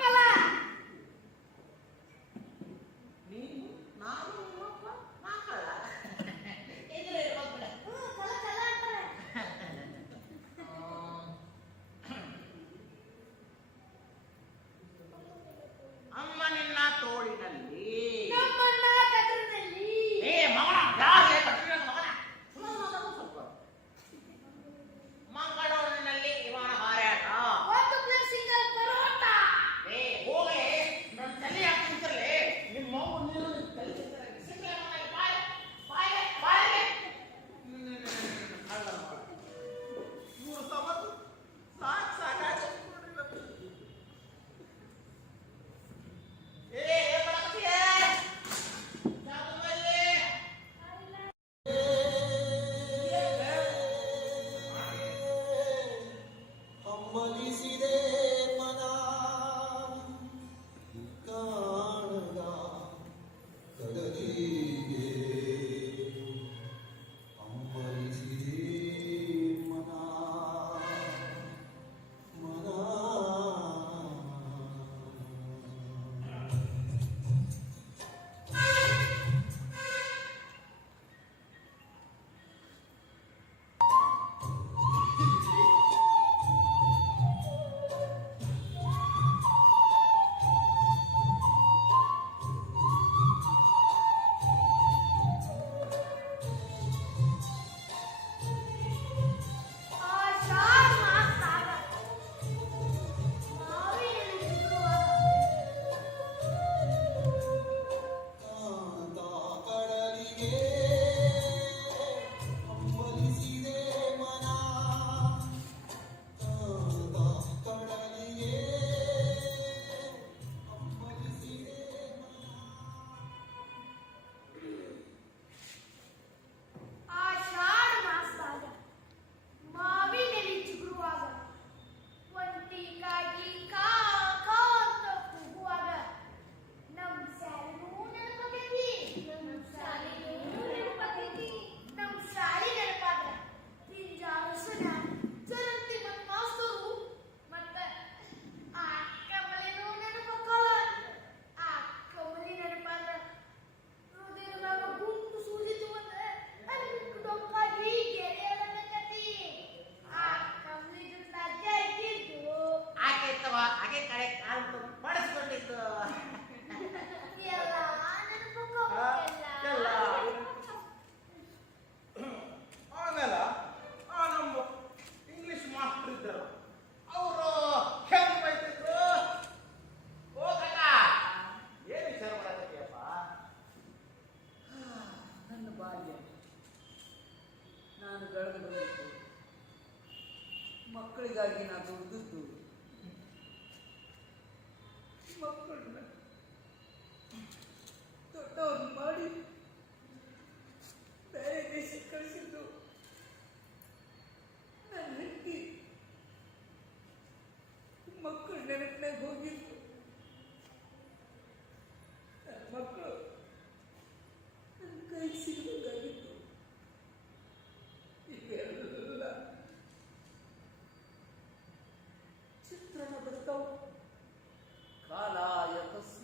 ಕಳ್ಳ. ನೀನು ನಾನು ನಿಮ್ಮಪ್ಪ ನಾ ಕಳ್ಳ. ಇದ್ರೆ ಇರ್ಬೇಕು ಬಿಡ. ಕಳ್ಳ ಕಳ್ಳ ಅಂತಾರೆ. ಅಮ್ಮ ನಿನ್ನ ತೋಳಿನಲ್ಲಿ. ನಮ್ಮಣ್ಣ ಕಟರ್ನಲ್ಲಿ. ಏ ಮಗನ, ಯಾರೇ ಕಟ್ಟಿರೋ ಮಗನ? ಸುಮ್ಮನೆ ಮಾತಾಡು ಸ್ವಲ್ಪ. ಮಂಗಳೂರಿನಲ್ಲಿ ವಿಮಾನ ಹಾರಾಟ. ಒಂದು ಪ್ಲೇಟ್ ಸಿಂಗಲ್ ಪರೋಟ. ಏ ಹೋಗೇ, ನನ್ನ ತಲೆ ಯಾಕೆ ತಿಂತಿರ್ಲಿ? ನಿಮ್ಮ ಅವ್ವ ನೀನು ತಲೆ ತಿಂತಾರೆ. ಸಿಗ್ಲೇ ಮಗನಿಗೆ ಬಾಯ್, ಬಾಯ್ಗೆ, ಬಾಯ್ಗೆ. ಕಳ್ಳನ ಮಗ. ಇವ್ರು ಸಮತ್ತು ಸಾಕಾಗಿ ನೋಡ್ರಿ ಇವತ್ತು. ಏನ್ ಮಾಡಕತ್ತೀಯ? ಜಾಗದಲ್ಲಿ. ಹಮ್ಮಲಿಸಿದೆ ಮನ ಕಾಣದ ಕಡಲಿಗೆ ಹಮ್ಮಲಿಸಿದೆ ಮನ ಮನ ಆಷಾಢ ಮಾಸಾಗ ಮಾವಿನಲ್ಲಿ ಕಾಂತ ಕಡಲಿಗೆ ಹಮ್ಮಲಿಸಿದೆ ಮನ ಕಾಂತ ಕಡಲಿಗೆ ಹಮ್ಮಲಿಸಿದೆ ಆಷಾಢ ಮಾಸಾಗ ಮಾವಿನಲ್ಲಿ ಚಿಗುರುವಾಗ ಒಂಟಿಗಾಗಿ ಕಾ ಕಾ ಅಂತ ಕೂಗುವಾಗ ನಮ್ ಶಾಲೆನೂ ನೆನಪಾಗೈತಿ. ನಮ್ ಶಾಲೆ ನೆನಪಾದ್ರ ಪಿಂಜಾರಸನ ಚರಂತಿ ಮತ್ ಮಾಸ್ತರು ಮತ್ತ ಆ ಕಮಲಿನೂ ನೆನಪಾಕಲ್ಲ. ಆ ಕಮಲಿ ನೆನಪಾದ್ರ ಹೃದಯದಾಗ ಗುಂಪು ಸೂಜಿತು ಅಂದ್ರೆ ಅಲ್ಲಿ ಡೊಂಕಾಗಿ ಗೆರೆ ಎಳಬೇಕತಿ. ಆ ಕಮಲಿ ಜೊತೆ ಅಜ್ಜ ಇದ್ದಿದ್ದು ಆಕೆ ಇತ್ತವ, ಆಕೆ ಕಡೆ ಕಾಲು ಬಡಿಸ್ಕೊಂಡಿದ್ದು. ಎಲ್ಲ ನೆನಪಾಕೋ ಎಲ್ಲ. ಆಮೇಲೆ ನಮ್ಮ ಇಂಗ್ಲಿಷ್ ಮಾಸ್ಟರ್ ಇದ್ದರು. ಅವರು ಹೆಂಗ್ ಬೈತಿದ್ರು? ಓ ಕಕ್ಕ, ಏನು ವಿಚಾರ ಮಾಡಕತ್ತೀಯಪ್ಪ? ನನ್ನ ಬಾಲ್ಯ ನಾನು ಬೆಳೆದು ಬಂದಿದ್ದು ಮಕ್ಕಳಿಗಾಗಿ ನಾನು ದುಡಿದದ್ದು ಮಕ್ಕಳನ್ನ ದೊಡ್ಡವ್ರು ಮಾಡಿ ಬೇರೆ ದೇಶಕ್ಕೆ ಕಳಿಸಿದ್ದು ನನ್ನ ಹೆಂಡತಿ ಮಕ್ಕಳು ನೆನಪಿನಾಗ ಹೋಗಿದ್ದು ನನ್ನ ಮಕ್ಕಳು ನನ್ನ ಕೈಗೆ ಸಿಗಬೇಕಾಗಿತ್ತು. ಇವೆಲ್ಲ ಚಿತ್ರಣ ಬರ್ತಾವ ಕಾಲ ಯಕಸ್ಸು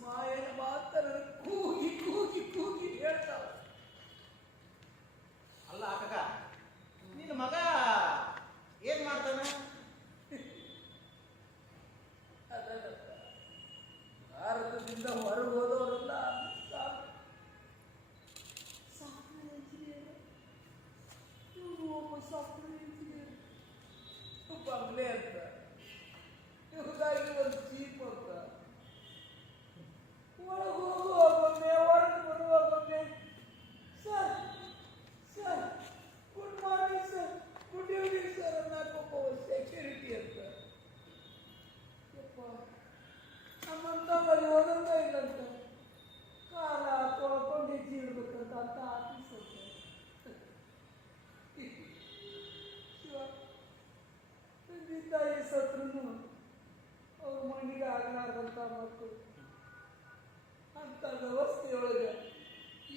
ಅಂತ ವ್ಯವಸ್ಥೆಯೊಳಗೆ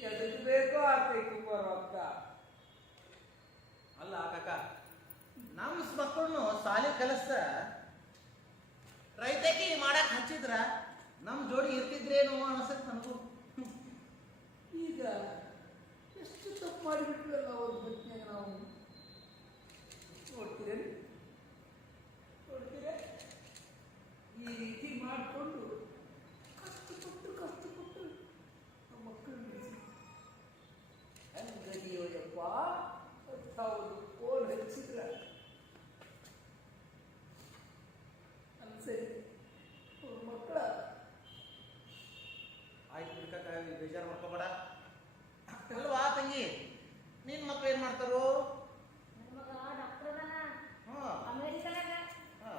ಎದಕ್ಕೆ ಬೇಕೋ ಆಗ್ತೈತಿ ರೊಕ್ಕ. ಅಲ್ಲ ಕಾಕ, ನಮ್ಮ ಮಕ್ಕಳನ್ನು ಶಾಲೆ ಕಲಿಸ ರೈತಕಿ ಮಾಡಕ್ ಹಚ್ಚಿದ್ರ ನಮ್ ಜೋಡಿ ಇರ್ತಿದ್ರೇನು ಅನ್ಸತ್ ನನಗೂ. ಈಗ ಎಷ್ಟು ತಪ್ಪು ಮಾಡಿಬಿಟ್ವಲ್ಲ ಅವ್ರ ಬದುಕಿನಾಗ ನಾವು. ನೋಡ್ತೀರೇನು ನೋಡ್ತೀರೇ ಈ ರೀತಿ ಮಾಡಿಕೊಂಡು ಕಷ್ಟಪಟ್ಟು ನಮ್ಮ ಮಕ್ಕಳು ಬೆಳೆಸಿ ಹಂಗದಿಯೋಯಪ್ಪ ಅಂತ ಒಂದು ಕೋಲ್ ಹಚ್ಚಿದ್ರ ಅನ್ಸರಿ ಅವ್ರ ಮಕ್ಕಳ. ಆಯ್ತು ಬಿಡ್ಕಾಕ, ಬೇಜಾರು ಮಾಡ್ಕೋಬೇಡ. ಅಲ್ವಾ ತಂಗಿ, ನಿನ್ ಮಕ್ಳು ಏನ್ ಮಾಡ್ತಾರೋ? ನನ್ನ ಮಗ ಡಾಕ್ಟರ್ ಅದಾನ ಹಾ ಅಮೆರಿಕದಾಗ. ಹಾ.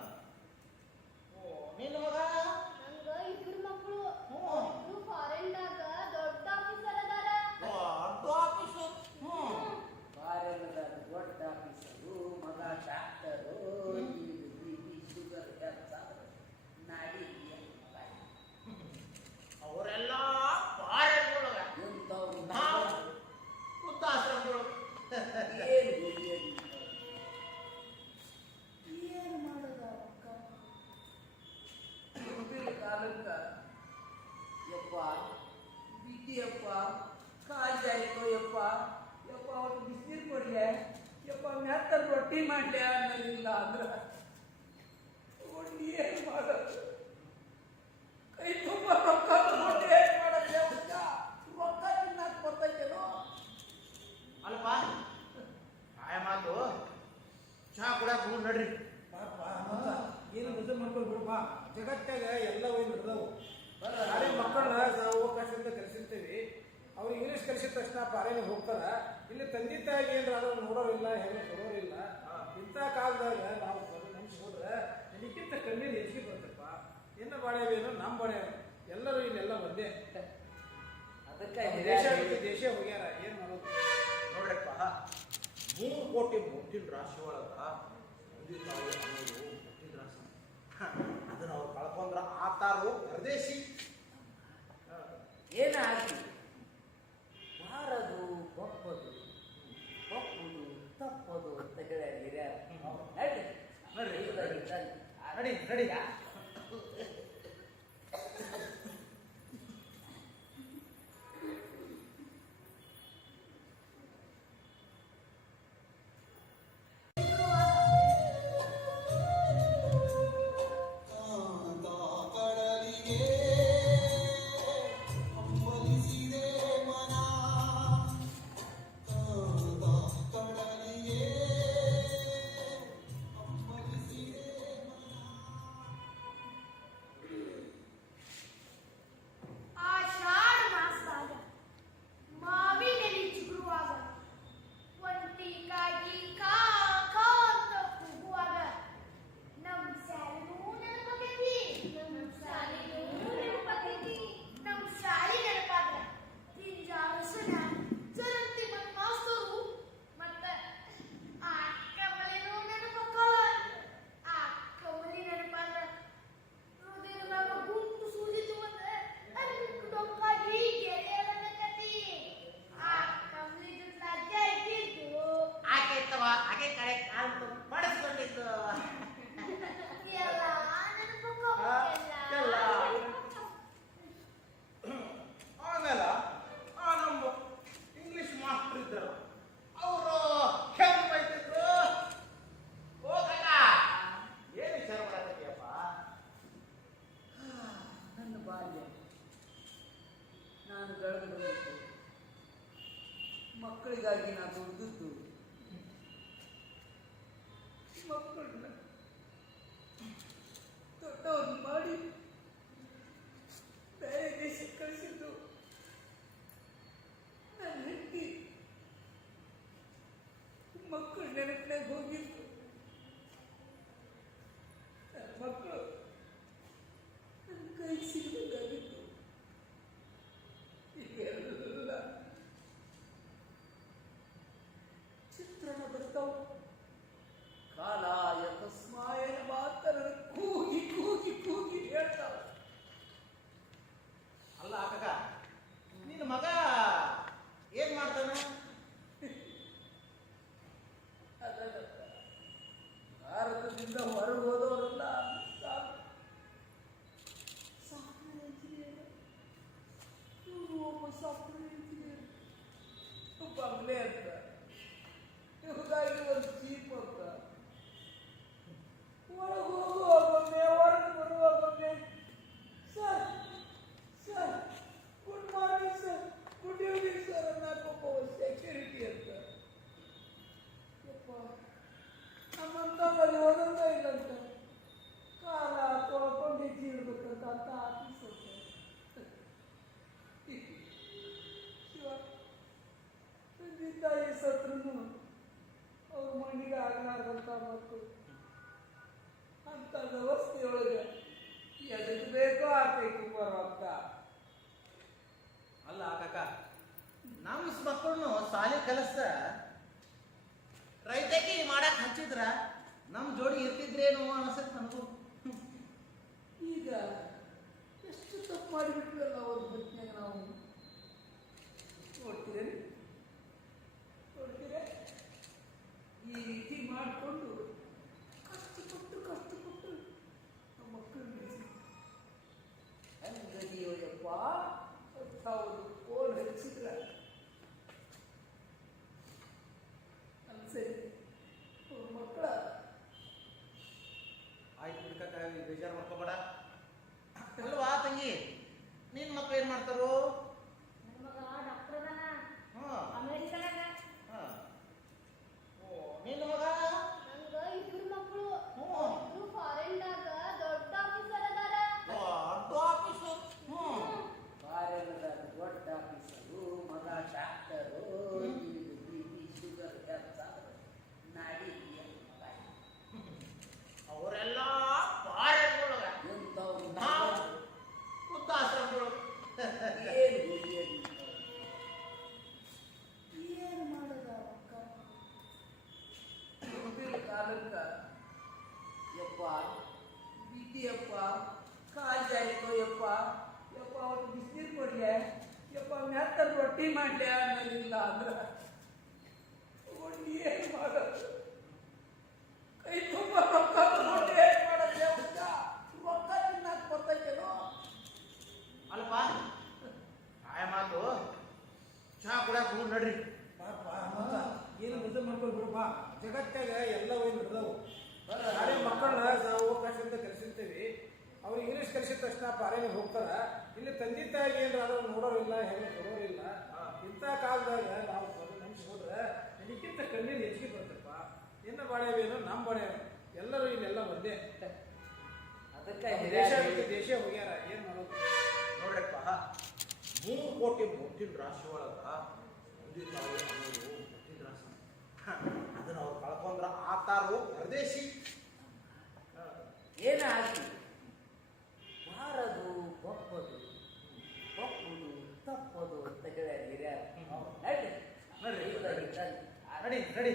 ಓ, ನಿನ್ನ ಮಗ? ನಂಗ ಇಬ್ರು ಮಕ್ಕಳು. ಹ್ಮ್. ಇಬ್ರು ಫಾರಿನ್ದಾಗ ದೊಡ್ಡ ಆಫೀಸರ್ ಅದಾರ. ದೊಡ್ಡ ಆಫೀಸು. ಕಾರ್ಯದ ದೊಡ್ಡ ಆಫೀಸರು, ಮಗ ಡಾಕ್ಟರು, ಬಿ ಶುಗರ್ ನಾಡಿ ಅವರೆಲ್ಲ ಪಾರೆಗಳೊಳಗ, ಎಂಥವ್ರು ನಾವು ವೃದ್ಧಾಶ್ರಮದೊಳಗ. ಏನು ಗುರಿಯಲ್ಲಿ ಏನು ಮಾಡೋದ ಅಕ್ಕ? ಮುಂದಿನ ಕಾಲಕ್ಕ ಯಪ್ಪ ಬಿಟ್ಟಿಯಪ್ಪ ಕಾಜಾಯ್ತು ಯಪ್ಪ ಯಪ್ಪ ಅವ್ರು ಬಿಸಿನೀರು ಕೊಡ್ಲೆ ಯಪ್ಪ ಮೆತ್ತನ ರೊಟ್ಟಿ ಮಾಡ್ಲೆ ಅನ್ನೋದಿಲ್ಲ ಅಂದ್ರ ನೋಡಿ ಏನು ಮಾಡೋದು? ಕೈ ತುಂಬ ರೊಕ್ಕ ತಗೊಂಡು ಏನು ಮಾಡೋದು? ರೊಕ್ಕ ತಿನ್ನಕ್ ಬರ್ತೈತೇನೋ? ಅಲ್ಪ ಕಾಯ ಮಾತು, ಚಹಾ ಕುಡಿಯಾಕ ಹೋಗ್ ನಡ್ರಿ. ಪಾಪ ಮತ್ತ ಏನು ಮದುವೆ ಮಾಡ್ಕೊಂಡು ಬಿಡಪ್ಪ. ಜಗತ್ತಾಗ ಎಲ್ಲ ಹೋಗಿ ನಡೆದವು. ನಾಳೆ ಮಕ್ಕಳನ್ನ ನಾವು ಅವಕಾಶದಿಂದ ಕಲಿಸಿರ್ತೀವಿ. ಅವ್ರು ಇಂಗ್ಲೀಷ್ ಕಲಿಸಿದ ತಕ್ಷಣ ಪಾರೇನೆ ಹೋಗ್ತಾರ. ಇಲ್ಲಿ ತಂದೆ ತಾಯಿಗೆ ಏನಾರ ಆದ್ರೂ ನೋಡೋರಿಲ್ಲ, ಹೆಣ್ಣು ಕೊಡೋರಿಲ್ಲ. ಇಂಥ ಕಾಲದಾಗ ನಾವು ನೆನ್ಸ್ಕೊಂಡ್ರೆ ಇದಕ್ಕಿಂತ ಕಮ್ಮಿ ಹೆಚ್ಚಿಗೆ ಬರ್ತಪ್ಪ. ಏನು ಬಾಳೆವೇನು ನಮ್ಮ ಬಾಳೆ ಎಲ್ಲರೂ ಇಲ್ಲೆಲ್ಲ ಒಂದೇ. ಅದಕ್ಕೆ ದೇಶ ಬಿಟ್ಟು ದೇಶ ಹೋಗ್ಯಾರ, ಏನು ಮಾಡೋದು? ನೋಡ್ರಪ್ಪ, 3 ಕೋಟಿ ಮುಟ್ಟಿನ ರಾಶಿ ಒಳಗ ತಂದೆ ತಾಯಿ ಅನ್ನೋದು ಮುಟ್ಟಿನ ರಾಶಿ. ಅದನ್ನ ಅವ್ರು ಕಳ್ಕೊಂಡ್ರ ಆತಾರು ಪರದೇಶಿ. ಏನಾಗಿ ಬಾರದು ಬಪ್ಪದು ಬಪ್ಪುದು ತಪ್ಪದು ಅಂತ ಹೇಳಿ ಹಿರಿಯರು. ನಡಿ ನಡಿ ನಡಿ. ಮಕ್ಕಳಿಗಾಗಿ ನಾನು ದುಡಿದದ್ದು ಮಕ್ಕಳನ್ನ ದೊಡ್ಡವ್ರನ್ನ ಮಾಡಿ ಬೇರೆ ದೇಶಕ್ಕೆ ಕಳಿಸಿದ್ದು ನನ್ನ ಹೆಂಡತಿ ಮಕ್ಕಳು ನೆನಪಿನಾಗ ಹೋಗಿದ್ದು ನನ್ನ ಮಕ್ಕಳು ನನ್ನ ಕೈ ಸಿಗಬೇಕಾಗಿತ್ತು. ಈಗೆಲ್ಲ ಸಾಫ್ಟ್ವೇರ್ ಇಂಜಿನಿಯರ್, ಬಂಗ್ಲೆ ಅಂತ, ಇವುದಾಗಿ ಒಂದು ಜೀಪ್ ಅಂತ. ಒಳಗೆ ಹೋಗುವಾಗೊಮ್ಮೆ ಹೊರಗೆ ಬರುವಾಗೊಮ್ಮೆ sir sir good morning sir, good evening sir ಅನ್ನೋಕ್ಕೊಬ್ಬ ಸೆಕ್ಯೂರಿಟಿ ಅಂತ. ಯಪ್ಪ, ನಮ್ಮಂತಲ್ಲಿ ಓದೋದ ಇಲ್ಲಂತ, ಕಾಲ ತೊಳ್ಕೊಂಡು ಹೆಜ್ಜೆ ಇಡ್ಬೇಕಂತ ಅಂತ ಆಫೀಸ್ ಹೋಗ್ತಾರೆ. ಶಿವ, ತಂದೆ ತಾಯಿ ಸತ್ರು ಅವ್ರ ಮಣ್ಣಿಗೆ ಆಗಲಾರ್ದಂಥ ಮಕ್ಕಳು ಅಂತ ವ್ಯವಸ್ಥೆಯೊಳಗೆ ಎದಕ್ಕೆ ಬೇಕೋ ಆಗ್ಬೇಕು ಬರೋಕ್ಕ. ಅಲ್ಲ ಕಾಕ, ನಮ್ಮ ಮಕ್ಕಳನ್ನು ಸಾಲಿ ಕಲಿಸ್ತ ರೈತಕಿ ಮಾಡಕ್ ಹಚ್ಚಿದ್ರ ನಮ್ ಜೋಡಿ ಇರ್ತಿದ್ರೇನು ಅನ್ಸತ್ ನನಗೂ. ಈಗ ಎಷ್ಟು ತಪ್ಪು ಮಾಡಿಬಿಟ್ವಲ್ಲ ಅವ್ರ ಬದುಕಿನಾಗ ನಾವು. ನೋಡ್ತೀರೇನು ನೋಡ್ತೀರೇ, ಈ ರೀತಿ ಮಾಡಿಕೊಂಡು ಕಷ್ಟಪಟ್ಟು ನಮ್ಮ ಮಕ್ಕಳು ಬೆಳೆಸಿ ಹಂಗದಿಯೋಯಪ್ಪ ಅಂತ ಒಂದು ಫೋನ್ ಹಚ್ಚಿದ್ರ ಅನ್ಸರಿ ಅವ್ರ ಮಕ್ಕಳ. ಆಯ್ತು ಬಿಡ್ಕಕ್ಕ, ಬೇಜಾರು ಮಾಡ್ಕೋಬೇಡ. ಅಲ್ವಾ ತಂಗಿ, ನಿನ್ ಮಕ್ಳು ಏನ್ ಮಾಡ್ತಾರೋ? ನನ್ನ ಮಗ ಡಾಕ್ಟರ್ ಅದಾನ ಹಾ ಅಮೆರಿಕದಾಗ. ಹಾ. ಓ, ನಿನ್ನ ಮಗ? ನಂಗ ಇಬ್ರು ಮಕ್ಕಳು, ಹ್ಞೂ. ಇಬ್ರು ಫಾರಿನ್ದಾಗ ದೊಡ್ಡ ಆಫೀಸರ್ ಅದಾರ. ದೊಡ್ಡ ಆಫೀಸರ್. ಬಾರೆಲ್ಲದ ದೊಡ್ಡ ಆಫೀಸರು, ಮಗ ಡಾಕ್ಟರು, BP ಶುಗರ್ ನಾಡಿ ಅವರೆಲ್ಲ ಫಾರಿನ್‌ದೊಳಗ, ಎಂಥವ್ರು ನಾವು ವೃದ್ಧಾಶ್ರಮದೊಳಗ. ಏನು ಮಾಡದ ಅಕ್ಕ ಮುಂದಿನ ಕಾಲಕ್ಕ ಯಪ್ಪ ಬಿದ್ದಿಯಪ್ಪ, ಕಾಲ್ ಜಾರಿಕೋ ಯಪ್ಪ, ಯಪ್ಪ ಅವ್ರು ಬಿಸಿನೀರು ಕೊಡ್ಲೆ, ಯಪ್ಪ ಮೆತ್ತಲ್ಲಿ ರೊಟ್ಟಿ ಮಾಡ್ಲೆ ಅನ್ನೋದಿಲ್ಲ ಅಂದ್ರೆ ಏನು ಮಾಡೋದು? ಕೈ ತುಂಬ ರೊಕ್ಕ ತಗೊಂಡು ಏನು ಮಾಡೋದು? ರೊಕ್ಕ ತಿನ್ನಕ್ಕೆ ಬರ್ತೈತೇನೋ? ಅಲ್ಲಪ್ಪ, ಆಯ ಮಾತು ಚಹಾ ಕುಡಿಯಕ್ ಹೋಗ್ ನಡ್ರಿ. ಪಾಪ ಮತ್ತ ಏನು ಮದುವೆ ಮಾಡ್ಕೊಂಡು ಬಿಡಪ್ಪ, ಜಗತ್ತಾಗ ಎಲ್ಲವೂ ನಡೆದವು. ನಾಳೆ ಮಕ್ಕಳನ್ನ ನಾವು ಅವಕಾಶ ಅಂತ ಕಲಿಸಿರ್ತೀವಿ, ಅವ್ರು ಇಂಗ್ಲೀಷ್ ಕಲಿಸಿದ ತಕ್ಷಣ ಪಾರೇನೆ ಹೋಗ್ತಾರ. ಇಲ್ಲಿ ತಂದೆ ತಾಯಿಗೆ ಏನಾದ್ರು ನೋಡೋರಿಲ್ಲ, ಹೆಣ್ಣು ಕೊಡೋರಿಲ್ಲ. ಇಂಥ ಕಾಲದಾಗ ನಾವು ನೆನೆಸ್ಕೊಂಡ್ರೆ ಇದಕ್ಕಿಂತ ಕಣ್ಣೀರು ಹೆಚ್ಚಿಗೆ ಬರ್ತಪ್ಪ. ಎನ್ನ ಬಾಳೆವೇನೋ ನಮ್ಮ ಬಾಳೆವೇನೋ ಎಲ್ಲರೂ ಇಲ್ಲೆಲ್ಲ ಒಂದೇ. ಅದಕ್ಕೆ ದೇಶ ಬಿಟ್ಟು ದೇಶ ಹೋಗ್ಯಾರ, ಏನ್ ಮಾಡೋದು? ನೋಡ್ರಪ್ಪ, 3 ಕೋಟಿ ಮುಟ್ಟಿನ ರಾಶಿ ಒಳಗ ತಂದೆ ತಾಯಿ ಅನ್ನೋದು ಮುಟ್ಟಿನ ರಾಶಿ. ಅದನ್ನ ಅವ್ರು ಕಳ್ಕೊಂಡ್ರ ಆತಾರು ಪರದೇಶಿ. ಏನಾಗಿ ಮಾರದು ಒಪ್ಪದು ಒಪ್ಪುದು ತಪ್ಪದು ಅಂತ ಹೇಳ್ಯಾರ ಹಿರಿಯರು. ನಡಿ ನಡ್ರಿ ನಡಿ ನಡಿ ನಡಿ.